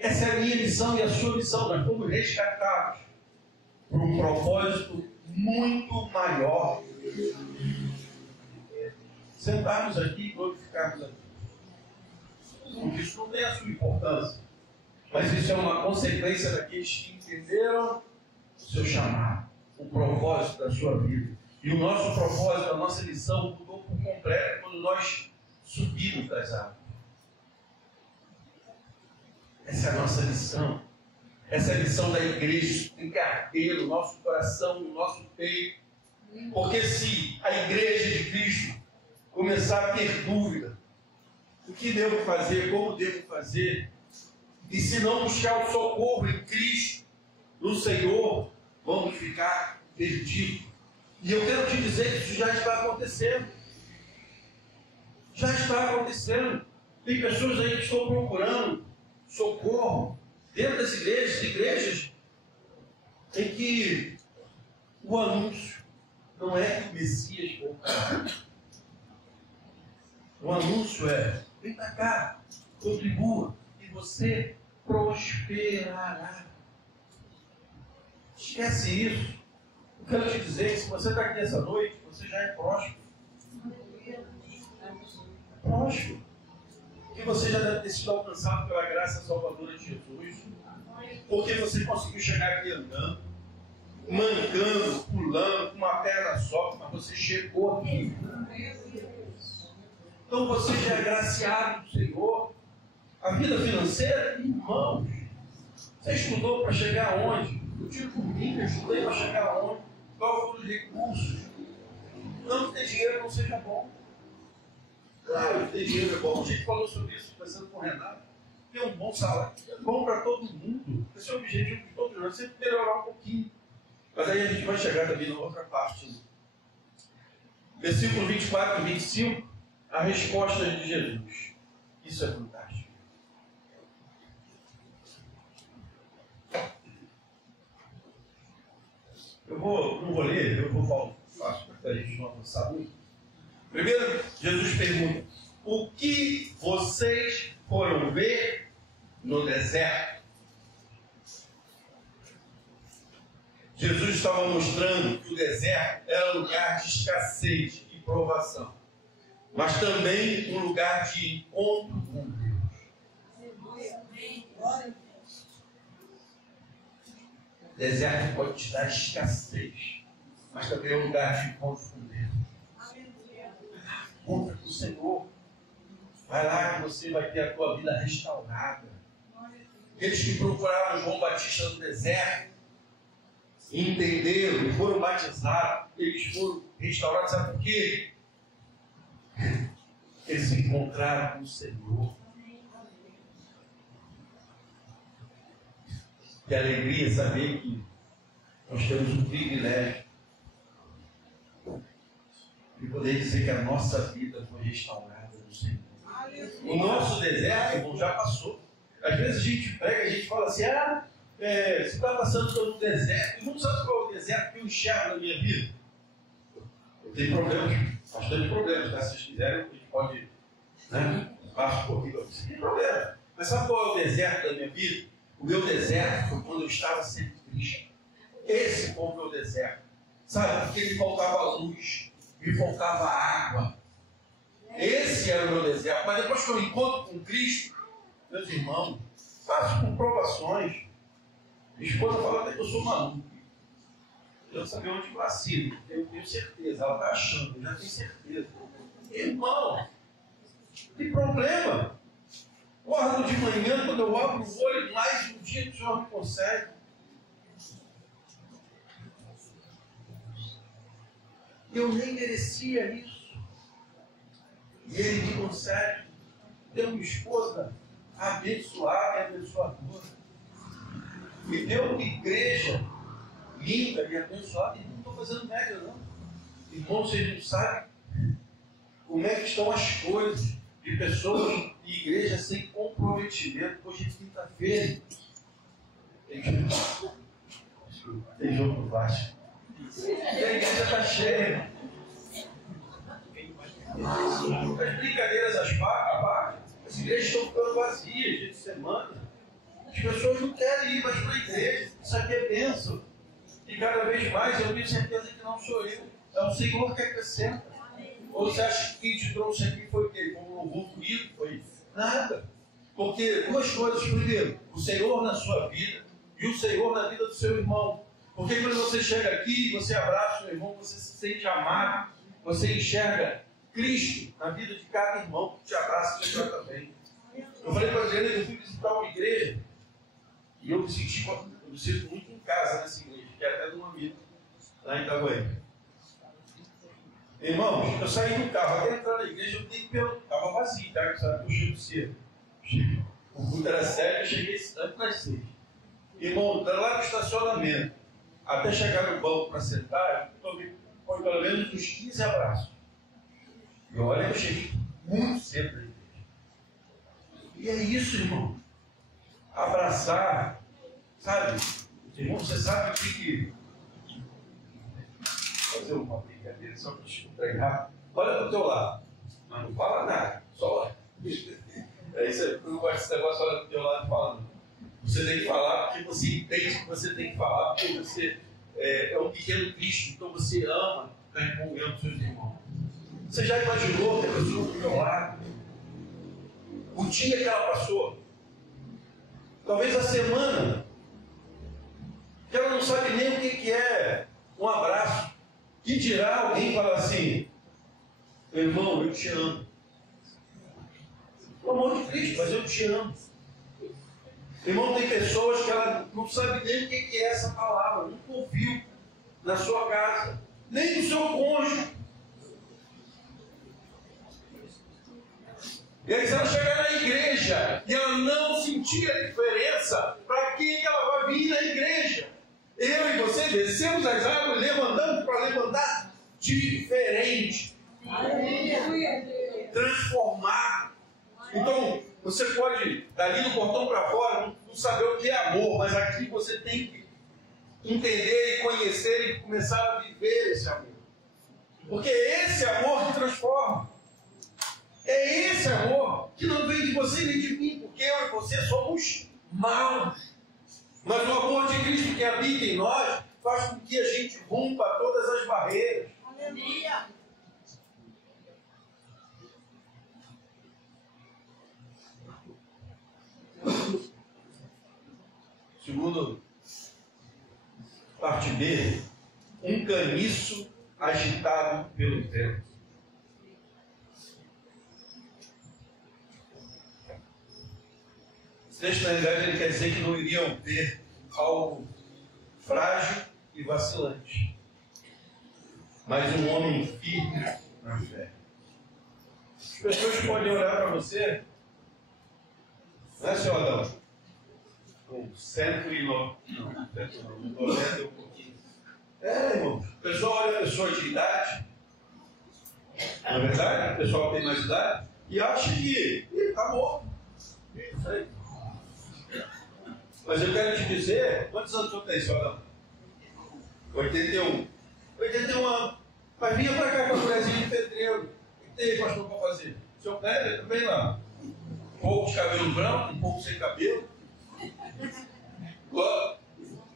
Essa é a minha missão e a sua missão. Nós fomos resgatados por um propósito muito maior. Sentarmos aqui e glorificarmos a Deus. Porque isso não tem a sua importância. Mas isso é uma consequência daqueles que entenderam o seu chamado, o propósito da sua vida. E o nosso propósito, a nossa missão mudou por completo quando nós subimos das águas. Essa é a nossa lição. Essa é a lição da igreja. Tem que arder no nosso coração, no nosso peito. Porque se a igreja de Cristo começar a ter dúvida do que devo fazer, como devo fazer, e se não buscar o socorro em Cristo, no Senhor, vamos ficar perdidos. E eu quero te dizer que isso já está acontecendo. Já está acontecendo. Tem pessoas aí que estão procurando socorro dentro das igrejas em que o anúncio não é que o Messias voltará. O anúncio é: vem para cá, contribua e você prosperará. Esquece isso. Eu quero te dizer que se você está aqui essa noite, você já é próspero. Próspero. E você já deve ter sido alcançado pela graça salvadora de Jesus. Porque você conseguiu chegar aqui andando, mancando, pulando, com uma perna só, mas você chegou aqui. Então você já é agraciado do Senhor. A vida financeira, irmãos, você estudou para chegar aonde? Eu digo por mim, eu estudei para chegar aonde? Qual foram os recursos? Não que ter dinheiro não seja bom. Claro que ter dinheiro é bom. A gente falou sobre isso, conversando com o Renato. Ter um bom salário é bom para todo mundo. Esse é o objetivo de todos nós, sempre melhorar um pouquinho. Mas aí a gente vai chegar também na outra parte. Versículo 24 e 25, a resposta de Jesus. Isso é fantástico. Não vou ler, eu vou falar para a gente não avançar muito. Primeiro, Jesus pergunta: o que vocês foram ver no deserto? Jesus estava mostrando que o deserto era um lugar de escassez e provação, mas também um lugar de encontro com Deus. O deserto pode te dar escassez, mas também é um lugar de encontro com Deus. Encontra com o Senhor. Vai lá que você vai ter a tua vida restaurada. Aqueles que procuraram João Batista no deserto, entenderam e foram batizados, eles foram restaurados. Sabe por quê? Eles se encontraram com o Senhor. Que alegria saber que nós temos um privilégio de poder dizer que a nossa vida foi restaurada no Senhor. O nosso deserto, irmão, já passou. Às vezes a gente prega, a gente fala assim: você está passando pelo deserto. E não sabe qual é o deserto que eu enxergo na minha vida? Eu tenho problemas, bastante problemas, tá? Se vocês quiserem, a gente pode, passo um pouquinho para vocês. Tem problema. Mas sabe qual é o deserto da minha vida? O meu deserto foi quando eu estava sem Cristo. Esse foi o meu deserto. Sabe? Porque me faltava luz, me faltava água. Esse era o meu deserto. Mas depois que eu encontro com Cristo, meus irmãos, passo por provações. Minha esposa fala até que eu sou maluco. Eu não sabia onde vacilo. Eu tenho certeza. Ela está achando, eu já tenho certeza. Irmão, tem problema. Acordo de manhã, quando eu abro o olho, mais um dia que o Senhor me concede. Eu nem merecia isso. E Ele me concede. Deu uma esposa abençoada e abençoadora. Me deu uma igreja linda e abençoada. E não estou fazendo média, não. Irmão, vocês não sabem como é que estão as coisas de pessoas e igrejas sem comprometimento. Hoje é quinta-feira. Tem jogo no Vasco. E a igreja está cheia. As brincadeiras às parte, as igrejas estão ficando vazias dia de semana. As pessoas não querem ir mais para a igreja. Isso aqui é bênção. E cada vez mais eu tenho certeza que não sou eu. É o Senhor que acrescenta. Ou você acha que quem te trouxe aqui foi o quê? Foi um louvor bonito? Foi nada. Porque duas coisas. Primeiro, o Senhor na sua vida e o Senhor na vida do seu irmão. Porque quando você chega aqui, você abraça o seu irmão, você se sente amado, você enxerga Cristo na vida de cada irmão que te abraça e te trata bem. Eu falei para a Adriana que eu fui visitar uma igreja e eu me sinto muito em casa nessa igreja, que é até de um amigo lá em Itaguaí. Irmãos, eu saí do carro, até entrar na igreja, eu tenho que estava vazio, tá? Que sabe que eu chego cedo. O culto era 7, eu cheguei antes das 6. Irmão, lá no estacionamento, até chegar no banco para sentar, foi pelo menos uns 15 abraços. E olha, eu cheguei muito cedo na igreja. E é isso, irmão. Abraçar, sabe? Irmão, você sabe o que fazer uma brincadeira só para descontrair rápido. Olha para o teu lado, mas não fala nada, só olha. É isso, eu não gosto desse negócio, olha para o teu lado falando. Você tem que falar porque você entende que você tem que falar, porque você é um pequeno Cristo, então você ama estar envolvendo seus irmãos. Você já imaginou que a pessoa do teu lado, o dia que ela passou, talvez a semana, que ela não sabe nem o que é um abraço, que dirá alguém falar assim: meu irmão, eu te amo. Pelo amor de Cristo, mas eu te amo. Irmão, tem pessoas que ela não sabe nem o que é essa palavra, nunca ouviu na sua casa, nem do seu cônjuge. E aí, se ela chegar na igreja e ela não sentir a diferença, para que ela vai vir na igreja? Eu e você descemos as águas, levantamos para levantar diferente. Aleluia. Transformar. Então, você pode, dali do portão para fora, não saber o que é amor, mas aqui você tem que entender e conhecer e começar a viver esse amor. Porque é esse amor que transforma. É esse amor que não vem de você nem de mim, porque eu e você somos maus. Mas o amor de Cristo que habita em nós faz com que a gente rompa todas as barreiras. Aleluia. Segundo parte B, um caniço agitado pelo vento. Esse texto, na realidade, ele quer dizer que não iriam ter algo frágil e vacilante, mas um homem firme na fé. As pessoas podem olhar para você, não é, senhor Adão? Com 190, um pouquinho. Irmão, o pessoal olha a pessoa de idade, não é verdade? O pessoal tem mais idade e acha que está morto. Isso aí. Mas eu quero te dizer, quantos anos você tem, senhor Adão? 81. 81 anos. Mas vinha para cá com a mulherzinha de pedreiro. O que tem, pastor, para fazer? O senhor Kleber também lá. Um pouco de cabelo branco, um pouco sem cabelo.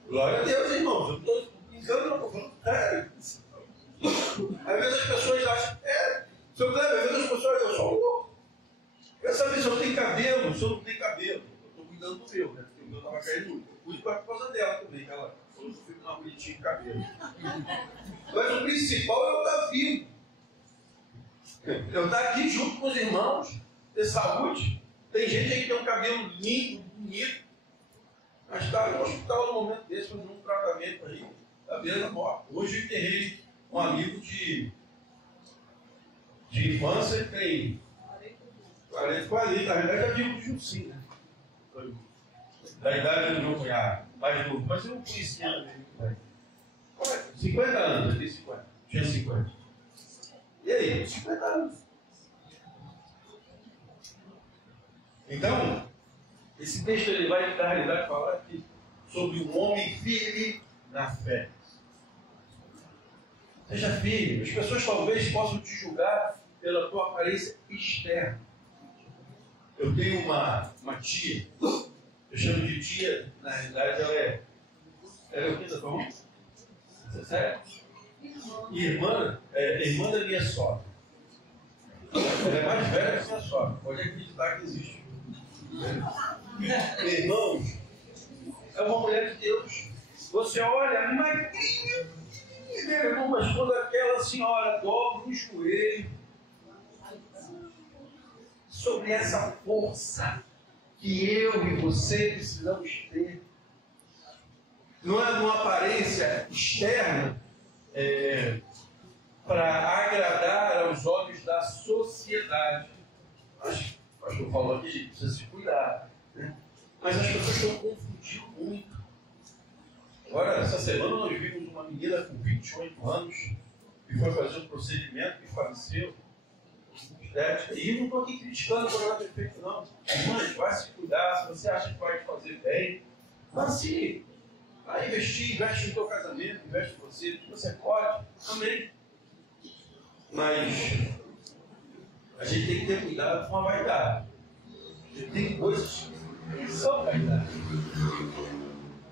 Glória a Deus, irmãos. Eu não estou brincando, não estou falando sério. Às vezes as pessoas acham, senhor Kleber, às vezes as pessoas, eu sou louco. Quer saber se eu tenho cabelo, se eu não tenho cabelo? Eu estou cuidando do meu, né? Porque o meu estava caindo muito. Eu cuido por causa dela também, que ela falou que eu fico mais bonitinho de cabelo. Mas o principal é eu estar vivo. Eu estar aqui junto com os irmãos, ter saúde. Tem gente aí que tem um cabelo lindo, bonito, mas está no hospital no momento desse, fazendo um tratamento aí, da beira da morte. Hoje eu enterrei um amigo de infância que tem 40, na verdade é amigo de Jussim, né? Da idade do meu cunhado, mais novo, mas eu não conhecia ele. 50 anos, eu tenho 50, tinha 50. E aí, 50 anos. Então, esse texto ele vai, na realidade, falar aqui sobre um homem firme na fé. Seja firme. As pessoas talvez possam te julgar pela tua aparência externa. Eu tenho uma tia, eu chamo de tia, na realidade ela é o que da tua mãe? Você sério? Irmã da minha sogra. Ela é mais velha que minha sogra, pode acreditar que existe. Irmãos, é uma mulher de Deus. Você olha, magrinha, meu irmão, mas quando aquela senhora dobra um joelho, sobre essa força que eu e você precisamos ter. Não é uma aparência externa para agradar aos olhos da sociedade. Acho que o pastor falou aqui, a gente precisa se cuidar. Né? Mas as pessoas estão confundindo muito. Agora, essa semana nós vimos uma menina com 28 anos que foi fazer um procedimento e faleceu. E eu não estou aqui criticando por ela ter feito, não. Mas vai se cuidar, se você acha que vai te fazer bem, mas sim, vai investir, investe no teu casamento, investe em você, que você pode, também. Mas a gente tem que ter cuidado com a vaidade. Tem coisas que são vaidade.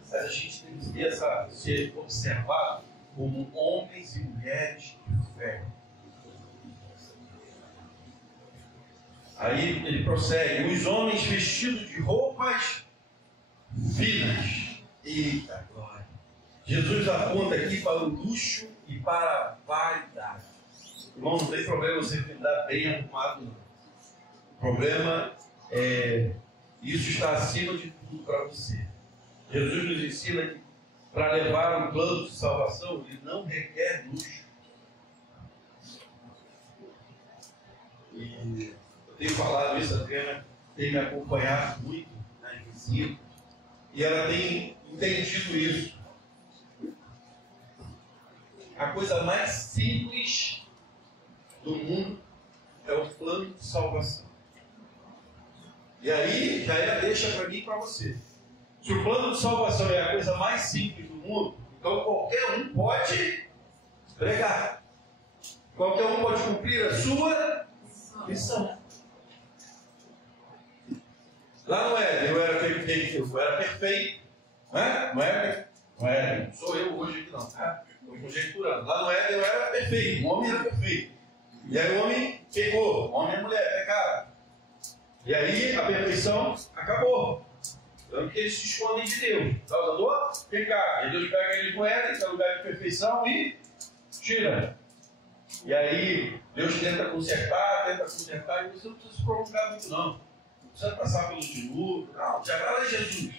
Mas a gente tem que ser observado como homens e mulheres de fé. Aí ele prossegue: os homens vestidos de roupas finas. Eita glória! Jesus aponta aqui para o luxo e para a vaidade. Irmão, não tem problema você andar bem arrumado, não. O problema é isso está acima de tudo para você. Jesus nos ensina que para levar um plano de salvação, ele não requer luxo. E eu tenho falado isso, a Adriana tem me acompanhado muito na visita, e ela tem entendido isso. A coisa mais simples do mundo é o plano de salvação. E aí já é a deixa para mim e para você. Se o plano de salvação é a coisa mais simples do mundo, então qualquer um pode pregar. Qualquer um pode cumprir a sua missão. Lá no Éden eu era perfeito, eu era perfeito. Não era? Não sou eu hoje aqui não, tá? Estou conjecturando. Lá no Éden eu era perfeito, o homem era perfeito. E aí o homem pecou, o homem e a mulher pecaram. E aí a perfeição acabou. Tanto que eles se escondem de Deus. Por causa do pecado. E Deus pega eles com ela, esse é o lugar de perfeição e tira. E aí Deus tenta consertar, e você não precisa se prolongar muito não. Não precisa passar pelo dilúvio, não, te agrada Jesus.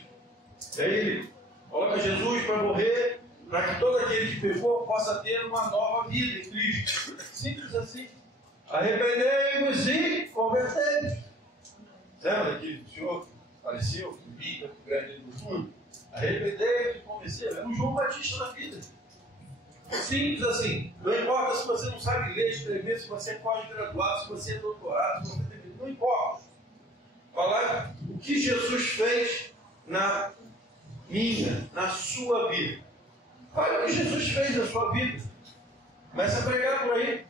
E aí ele coloca Jesus para morrer, para que todo aquele que pecou possa ter uma nova vida em Cristo. Simples assim. Arrependei-vos e convertei-vos. Lembra daquele senhor que faleceu, que via o grande do fundo? Arrependei-vos e convertei-vos. É um João Batista da vida. Simples assim. Não importa se você não sabe ler, escrever, se você é pós-graduado, se você é doutorado, se você tem... Não importa. Falar o que Jesus fez na minha, na sua vida. Fale o que Jesus fez na sua vida. Comece a pregar por aí.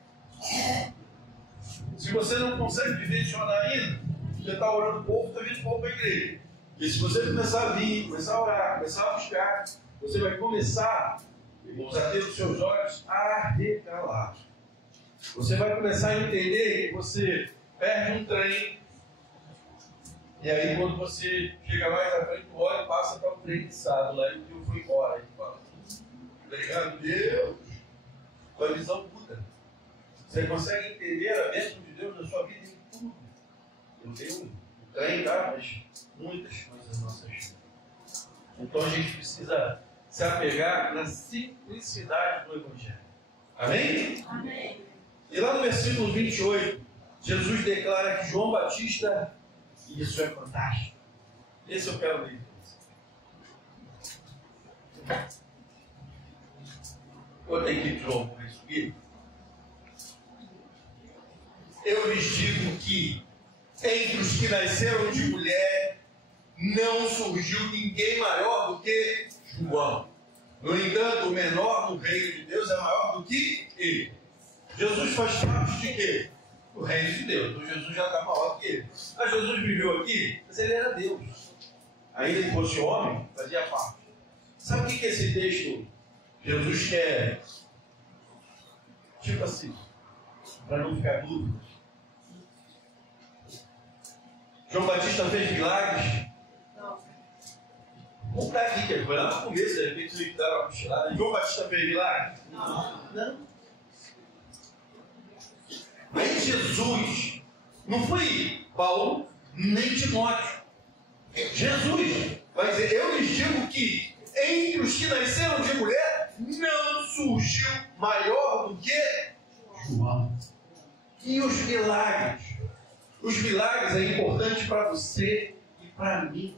Se você não consegue vivenciar ainda, você está orando pouco, está vindo pouco para a igreja. E se você começar a vir, começar a orar, começar a buscar, você vai começar, irmãos, a ter os seus olhos arregalados. Você vai começar a entender que você perde um trem. E aí quando você chega mais à frente, olha e passa para o trem içado lá e o tio foi embora. Aí fala, obrigado Deus. Sua visão muda. Você consegue entender a bênção de Deus na sua vida em tudo. Eu tenho um trem, tá? Mas muitas coisas nas nossas vidas. Então a gente precisa se apegar na simplicidade do Evangelho. Amém? Amém. E lá no versículo 28, Jesus declara que João Batista, e isso é fantástico. Esse eu quero ler. Outra equipe de João vai subir. Eu lhes digo que entre os que nasceram de mulher não surgiu ninguém maior do que João. No entanto, o menor no reino de Deus é maior do que ele. Jesus faz parte de quê? O reino de Deus. Então Jesus já está maior que ele. Mas Jesus viveu aqui, mas ele era Deus. Ainda que fosse homem, fazia parte. Sabe o que esse texto Jesus quer? Tipo assim, para não ficar dúvidas. João Batista fez milagres? Não. Vamos estar aqui, que foi lá no começo, de repente vocês deram uma cochilada. João Batista fez milagres? Não. Mas Jesus não foi Paulo, nem Timóteo. Jesus vai dizer: eu lhes digo que entre os que nasceram de mulher não surgiu maior do que João. E os milagres? Os milagres é importante para você e para mim.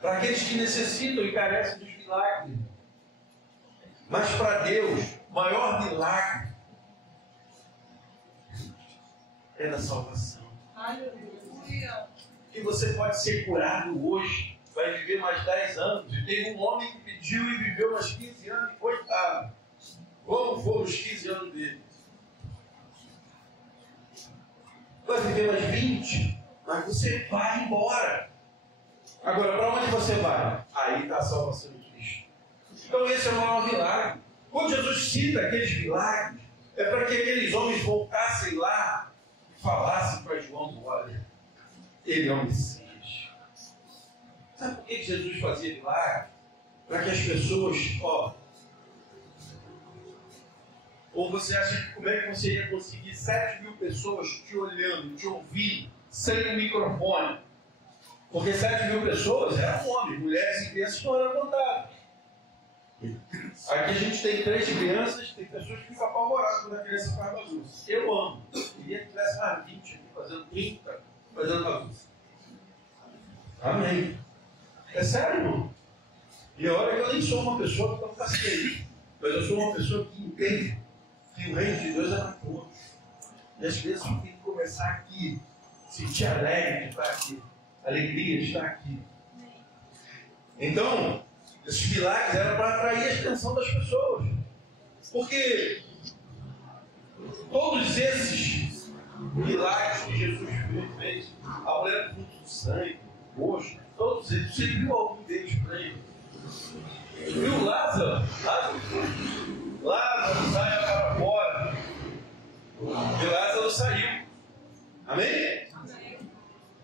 Para aqueles que necessitam e carecem dos milagres. Mas para Deus, o maior milagre é da salvação. Aleluia. Que você pode ser curado hoje, vai viver mais 10 anos. E teve um homem que pediu e viveu mais 15 anos, coitado. Como foram os 15 anos dele? Vai viver mais 20, mas você vai embora. Agora, para onde você vai? Aí está a salvação de Cristo. Então esse é o maior milagre. Quando Jesus cita aqueles milagres, é para que aqueles homens voltassem lá e falassem para João: olha, ele é o Messias. Sabe por que Jesus fazia milagre? Para que as pessoas, ou você acha que como é que você ia conseguir 7.000 pessoas te olhando, te ouvindo, sem um microfone? Porque 7.000 pessoas eram homens, mulheres e crianças não eram contadas. Aqui a gente tem 3 crianças, tem pessoas que ficam apavoradas quando a criança faz bagunça. Eu amo. Queria que tivesse mais 20 aqui, fazendo 30, fazendo bagunça. Amém. É sério, irmão? E olha que eu nem sou uma pessoa que não passeia, mas eu sou uma pessoa que entende que o reino de Deus é para todos. E às vezes eu tenho que começar aqui, sentir alegre de estar aqui, alegria de estar aqui. Então, esses milagres eram para atrair a atenção das pessoas. Porque todos esses milagres que Jesus fez, a mulher do fluxo de sangue, o rosto, todos eles, você viu algum deles para ele? Viu Lázaro? Lázaro sai para fora. E Lázaro saiu. Amém? Amém.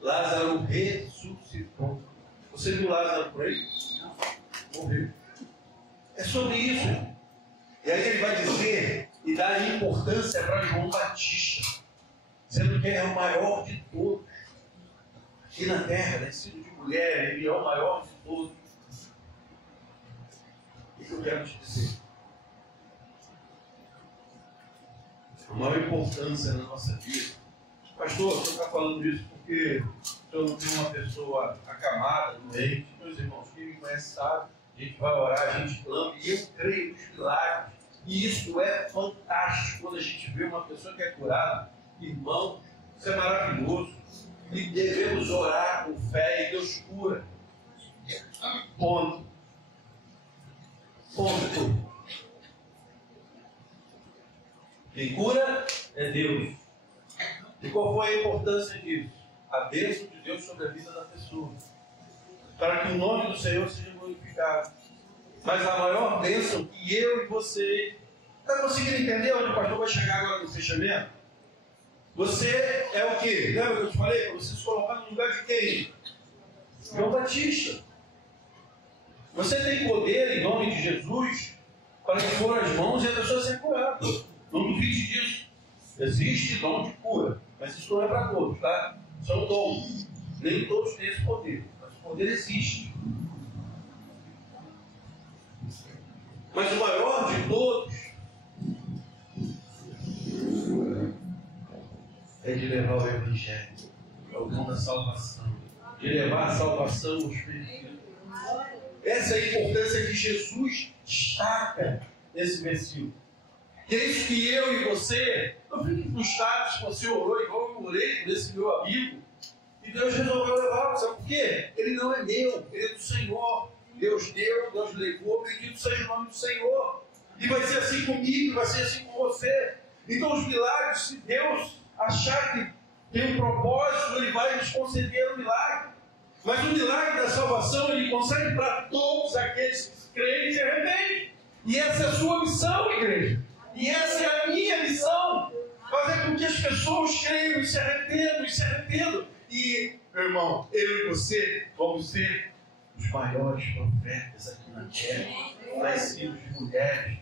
Lázaro ressuscitou. Você viu Lázaro por aí? Morreu. É sobre isso. E aí ele vai dizer e dar importância para João Batista, sendo que ele é o maior de todos. Aqui na terra, nascido de mulher, ele é o maior de todos. O que eu quero te dizer? A maior importância na nossa vida. Pastor, o senhor está falando isso porque eu não tenho uma pessoa acamada, doente. Meus irmãos, quem me conhece sabe, a gente vai orar, a gente clama, e eu creio nos milagres. E isso é fantástico quando a gente vê uma pessoa que é curada. Irmão, isso é maravilhoso. E devemos orar com fé e Deus cura. Ponto. Ponto. Quem cura é Deus. E qual foi a importância disso? A bênção de Deus sobre a vida da pessoa. Para que o nome do Senhor seja glorificado. Mas a maior bênção que eu e você... Está conseguindo entender onde o pastor vai chegar agora no fechamento? Você é o quê? Lembra que eu te falei? Para você se colocar no lugar de quem? João Batista. Você tem poder em nome de Jesus para impor as mãos e a pessoa ser curada. Não duvide disso. Existe dom de cura, mas isso não é para todos, tá? São dons. Nem todos têm esse poder, mas o poder existe. Mas o maior de todos é de levar o Evangelho, é o dom da salvação, de levar a salvação aos perdidos. Essa é a importância que Jesus destaca nesse versículo. Que é isso que eu e você, não fique frustrado se você orou igual eu orei por esse meu amigo, e Deus resolveu levá-lo. Sabe por quê? Ele não é meu, ele é do Senhor. Deus deu, Deus levou, bendito seja o nome do Senhor. E vai ser assim comigo, vai ser assim com você. Então os milagres, se Deus achar que tem um propósito, Ele vai nos conceder um milagre. Mas o milagre da salvação, Ele concede para todos aqueles que creem e se arrependem. E essa é a sua missão, igreja. E essa é a minha missão. Fazer com que as pessoas creiam e se arrependam. E, meu irmão, eu e você vamos ser os maiores profetas aqui na terra, nascidos de mulheres.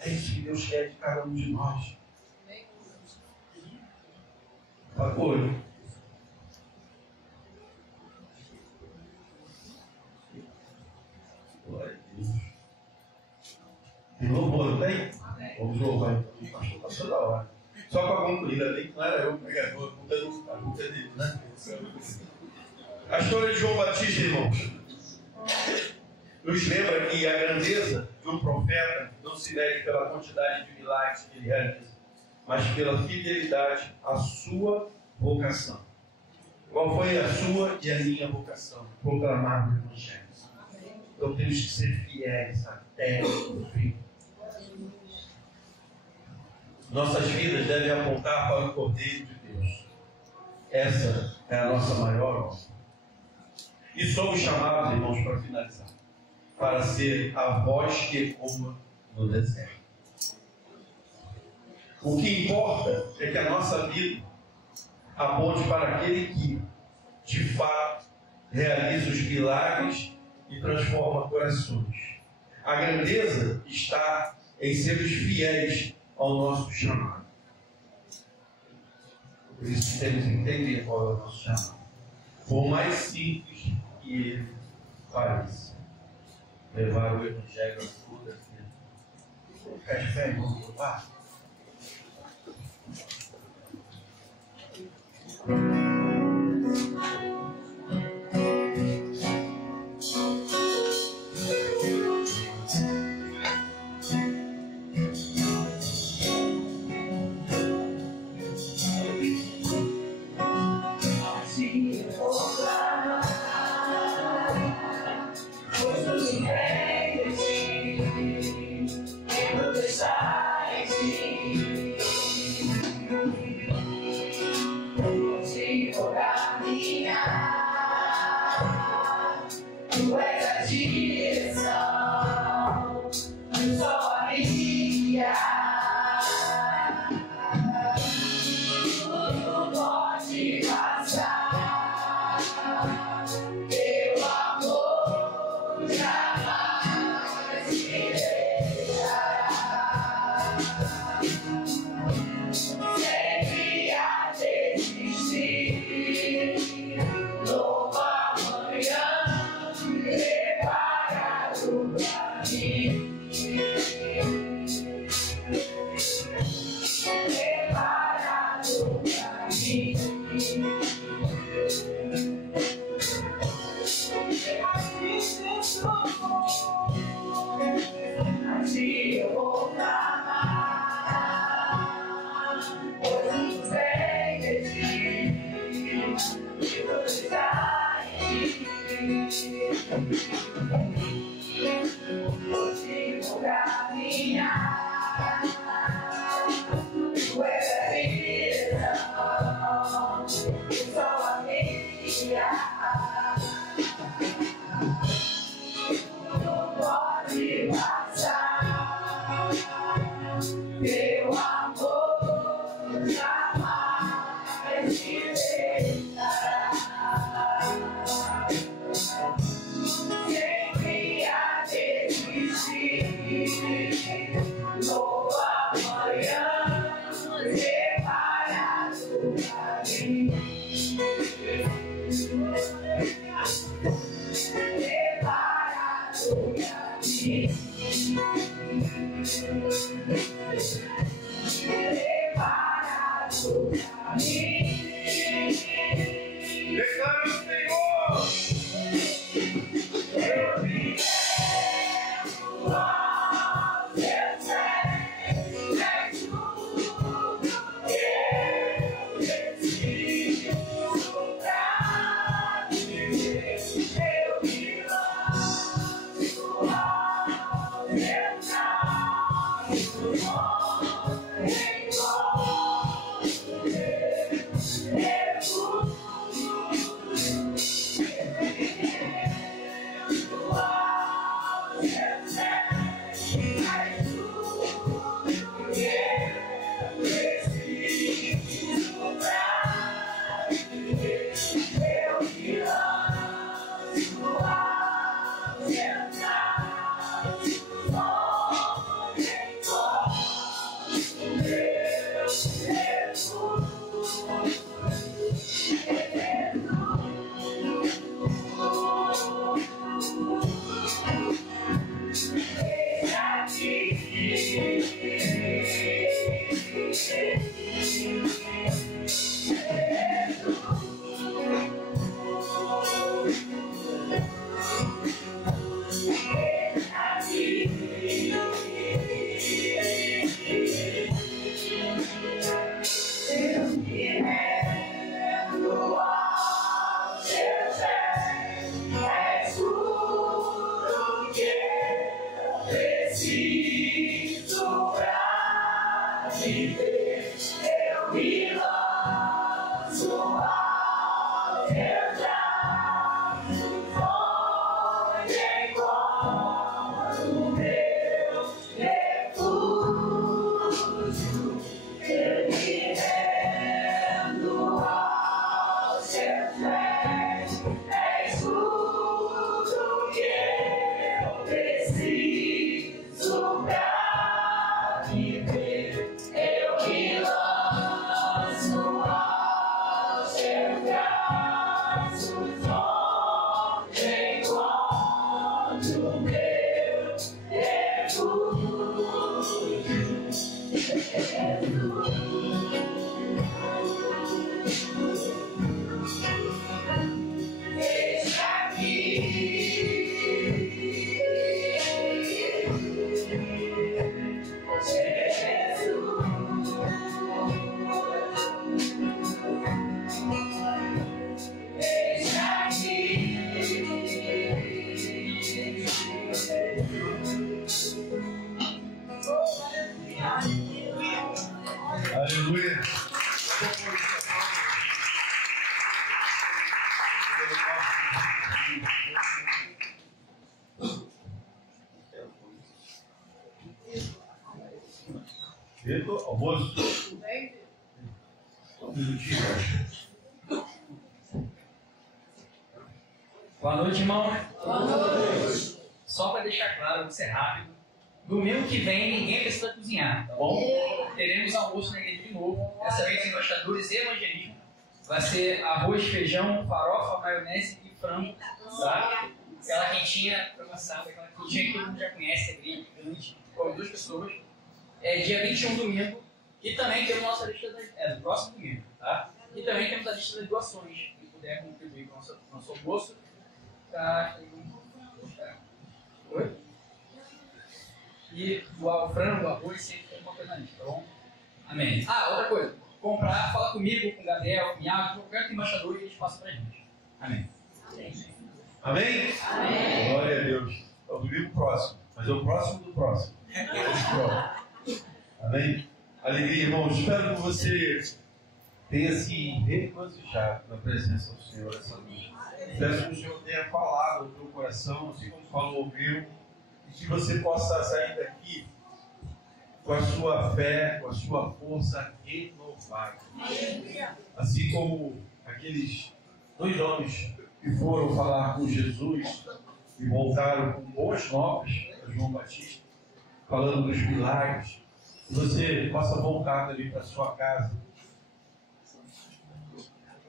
É isso que Deus quer de cada um de nós. Foi. Glória a Deus. Tem louvor, não tem? Vamos louvar então. Pastor, passou da hora. Só para concluir, ainda bem que não era eu o pregador, a culpa é dele, né? A história de João Batista, irmãos, nos lembra que a grandeza de um profeta não se mede pela quantidade de milagres que ele realiza, mas pela fidelidade à sua vocação. Qual foi a sua e a minha vocação? Proclamar o Evangelho. Então temos que ser fiéis até o fim. Nossas vidas devem apontar para o Cordeiro de Deus. Essa é a nossa maior obra. E somos chamados, irmãos, para finalizar, para ser a voz que ecoa no deserto. O que importa é que a nossa vida aponte para aquele que, de fato, realiza os milagres e transforma corações. A grandeza está em sermos fiéis ao nosso chamado. Por isso temos que entender qual é o nosso chamado. Por mais simples que ele pareça, levar o Evangelho a toda a vida. Ficar de pé, irmão. Aleluia. Vitor, almoço. Boa noite, irmão. Boa noite. Só para deixar claro, vou ser rápido. Domingo que vem ninguém precisa cozinhar, tá bom? Teremos almoço na igreja de novo. Dessa vez embaixadores e evangelismo. Vai ser arroz, feijão, farofa, maionese e frango, tá? Aquela quentinha promissada, aquela quentinha que todo mundo já conhece, é grande, gigante, come 2 pessoas. É dia 21, domingo. E também temos nossa lista do próximo domingo, tá? E também temos a lista das doações. Quem puder contribuir com o nosso almoço, tá? Oi? E o frango, o arroz, sempre tem uma coisa na lista, tá bom? Amém. Ah, outra coisa. Comprar, fala comigo, com o Gabriel, com o Iago, qualquer embaixador e eles passam pra gente. Amém. Amém? Amém. Glória a Deus. É o domingo próximo, mas é o próximo do próximo. Amém? Alegria, irmãos. Espero que você tenha se regozijado na presença do Senhor essa noite. Peço que o Senhor tenha falado no teu coração, assim como falou o meu, e que você possa sair daqui com a sua fé, com a sua força renovada. Assim como aqueles 2 homens que foram falar com Jesus e voltaram com boas novas para João Batista, falando dos milagres, que você possa voltar ali para a sua casa,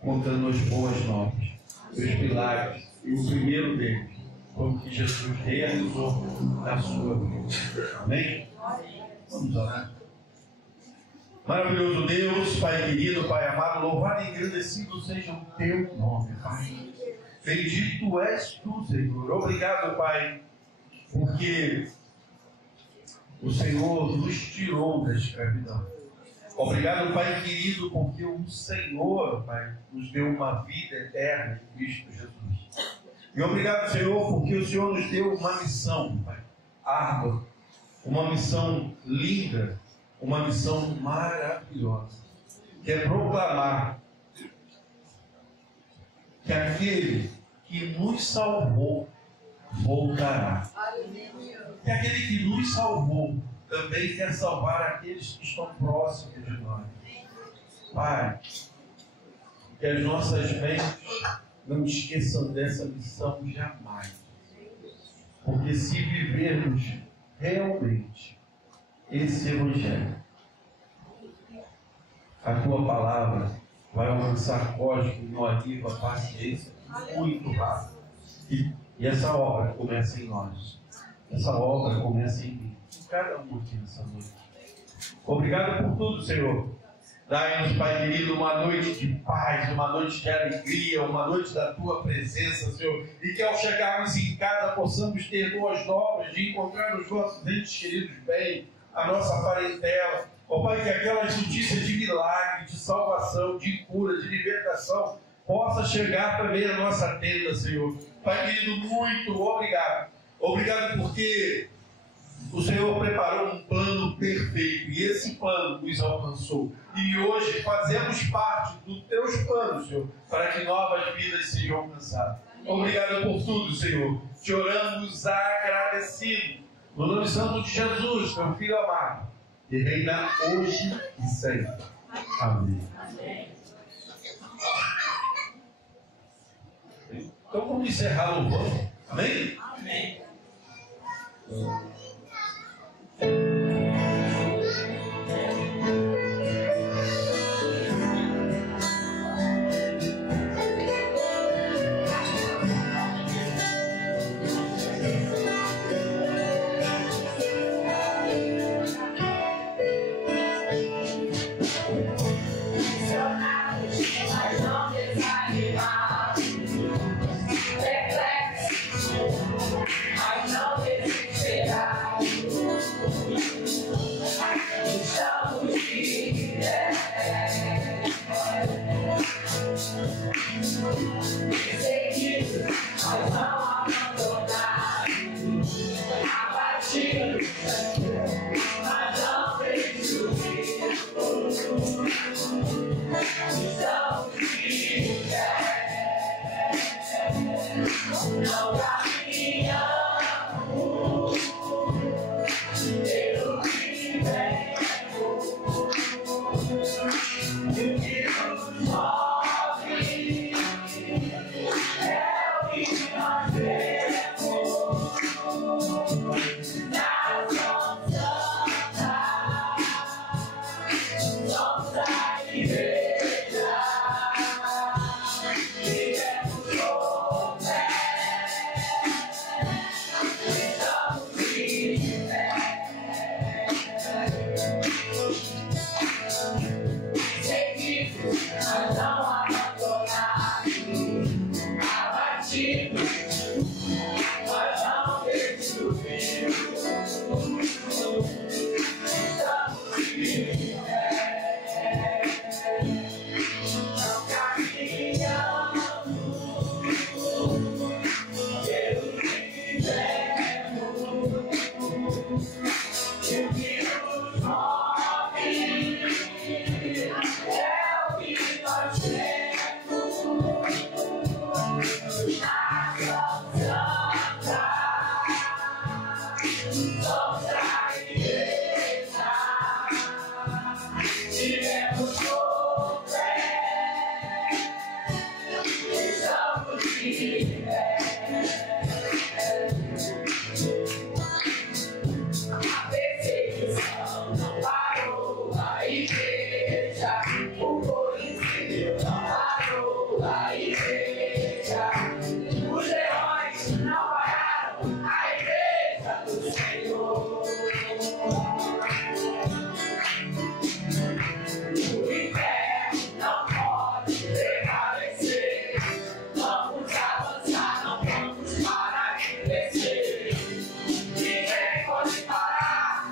contando as boas novas, os milagres. E o primeiro deles foi o que Jesus realizou na sua vida. Amém? Vamos orar. Maravilhoso Deus, Pai querido, Pai amado, louvado e engrandecido seja o teu nome, Pai. Bendito és tu, Senhor. Obrigado, Pai, porque o Senhor nos tirou da escravidão. Obrigado, Pai querido, porque o Senhor, Pai, nos deu uma vida eterna em Cristo Jesus. E obrigado, Senhor, porque o Senhor nos deu uma missão, Pai, árdua, uma missão linda, uma missão maravilhosa, que é proclamar que aquele que nos salvou voltará. Que aquele que nos salvou também quer salvar aqueles que estão próximos de nós. Pai, que as nossas mentes não esqueçam dessa missão jamais. Porque se vivermos realmente esse Evangelho, a tua palavra vai alcançar código, inódiva, paciência, muito rápido. E essa obra começa em nós. Essa obra começa em mim. Em cada um aqui nessa noite. Obrigado por tudo, Senhor. Dai-nos, Pai querido, uma noite de paz, uma noite de alegria, uma noite da Tua presença, Senhor. E que ao chegarmos em casa possamos ter boas novas, de encontrar os nossos entes queridos bem, a nossa parentela. Ó Pai, que aquelas notícias de milagre, de salvação, de cura, de libertação, possa chegar também à nossa tenda, Senhor. Pai querido, muito obrigado. Obrigado porque o Senhor preparou um plano perfeito e esse plano nos alcançou. E hoje fazemos parte dos teus planos, Senhor, para que novas vidas sejam alcançadas. Obrigado por tudo, Senhor. Te oramos agradecidos. No nome santo de Jesus, teu Filho amado, que reina hoje e sempre. Amém. Então vamos encerrar o louvor. Amém? Amém.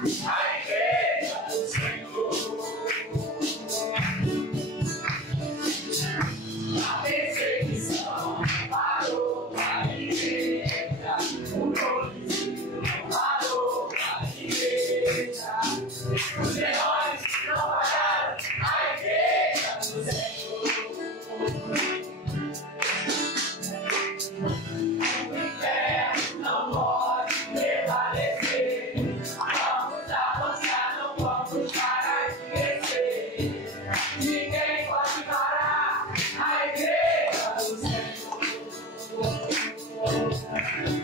a igreja do Senhor. A perseguição parou a igreja, o coliseu parou a igreja, os demônios não pararam a igreja do Senhor. O inferno não pode prevalecer, vamos avançar, não vamos parar de crescer. Ninguém pode parar a igreja do Senhor.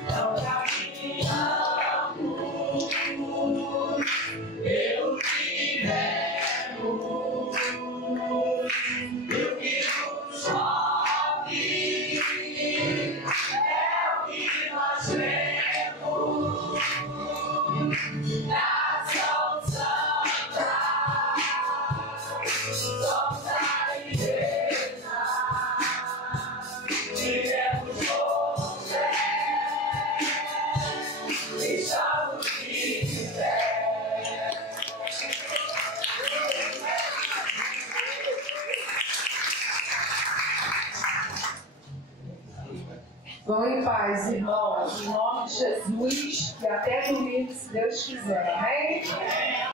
Não caminhamos pelo que vemos, o que nos move é o que nós vemos. Nação Santa, somos a igreja, vivemos com fé, estamos de pé. Vão em paz, irmãos, em nome de Jesus, e até domingo, se Deus quiser. Amém?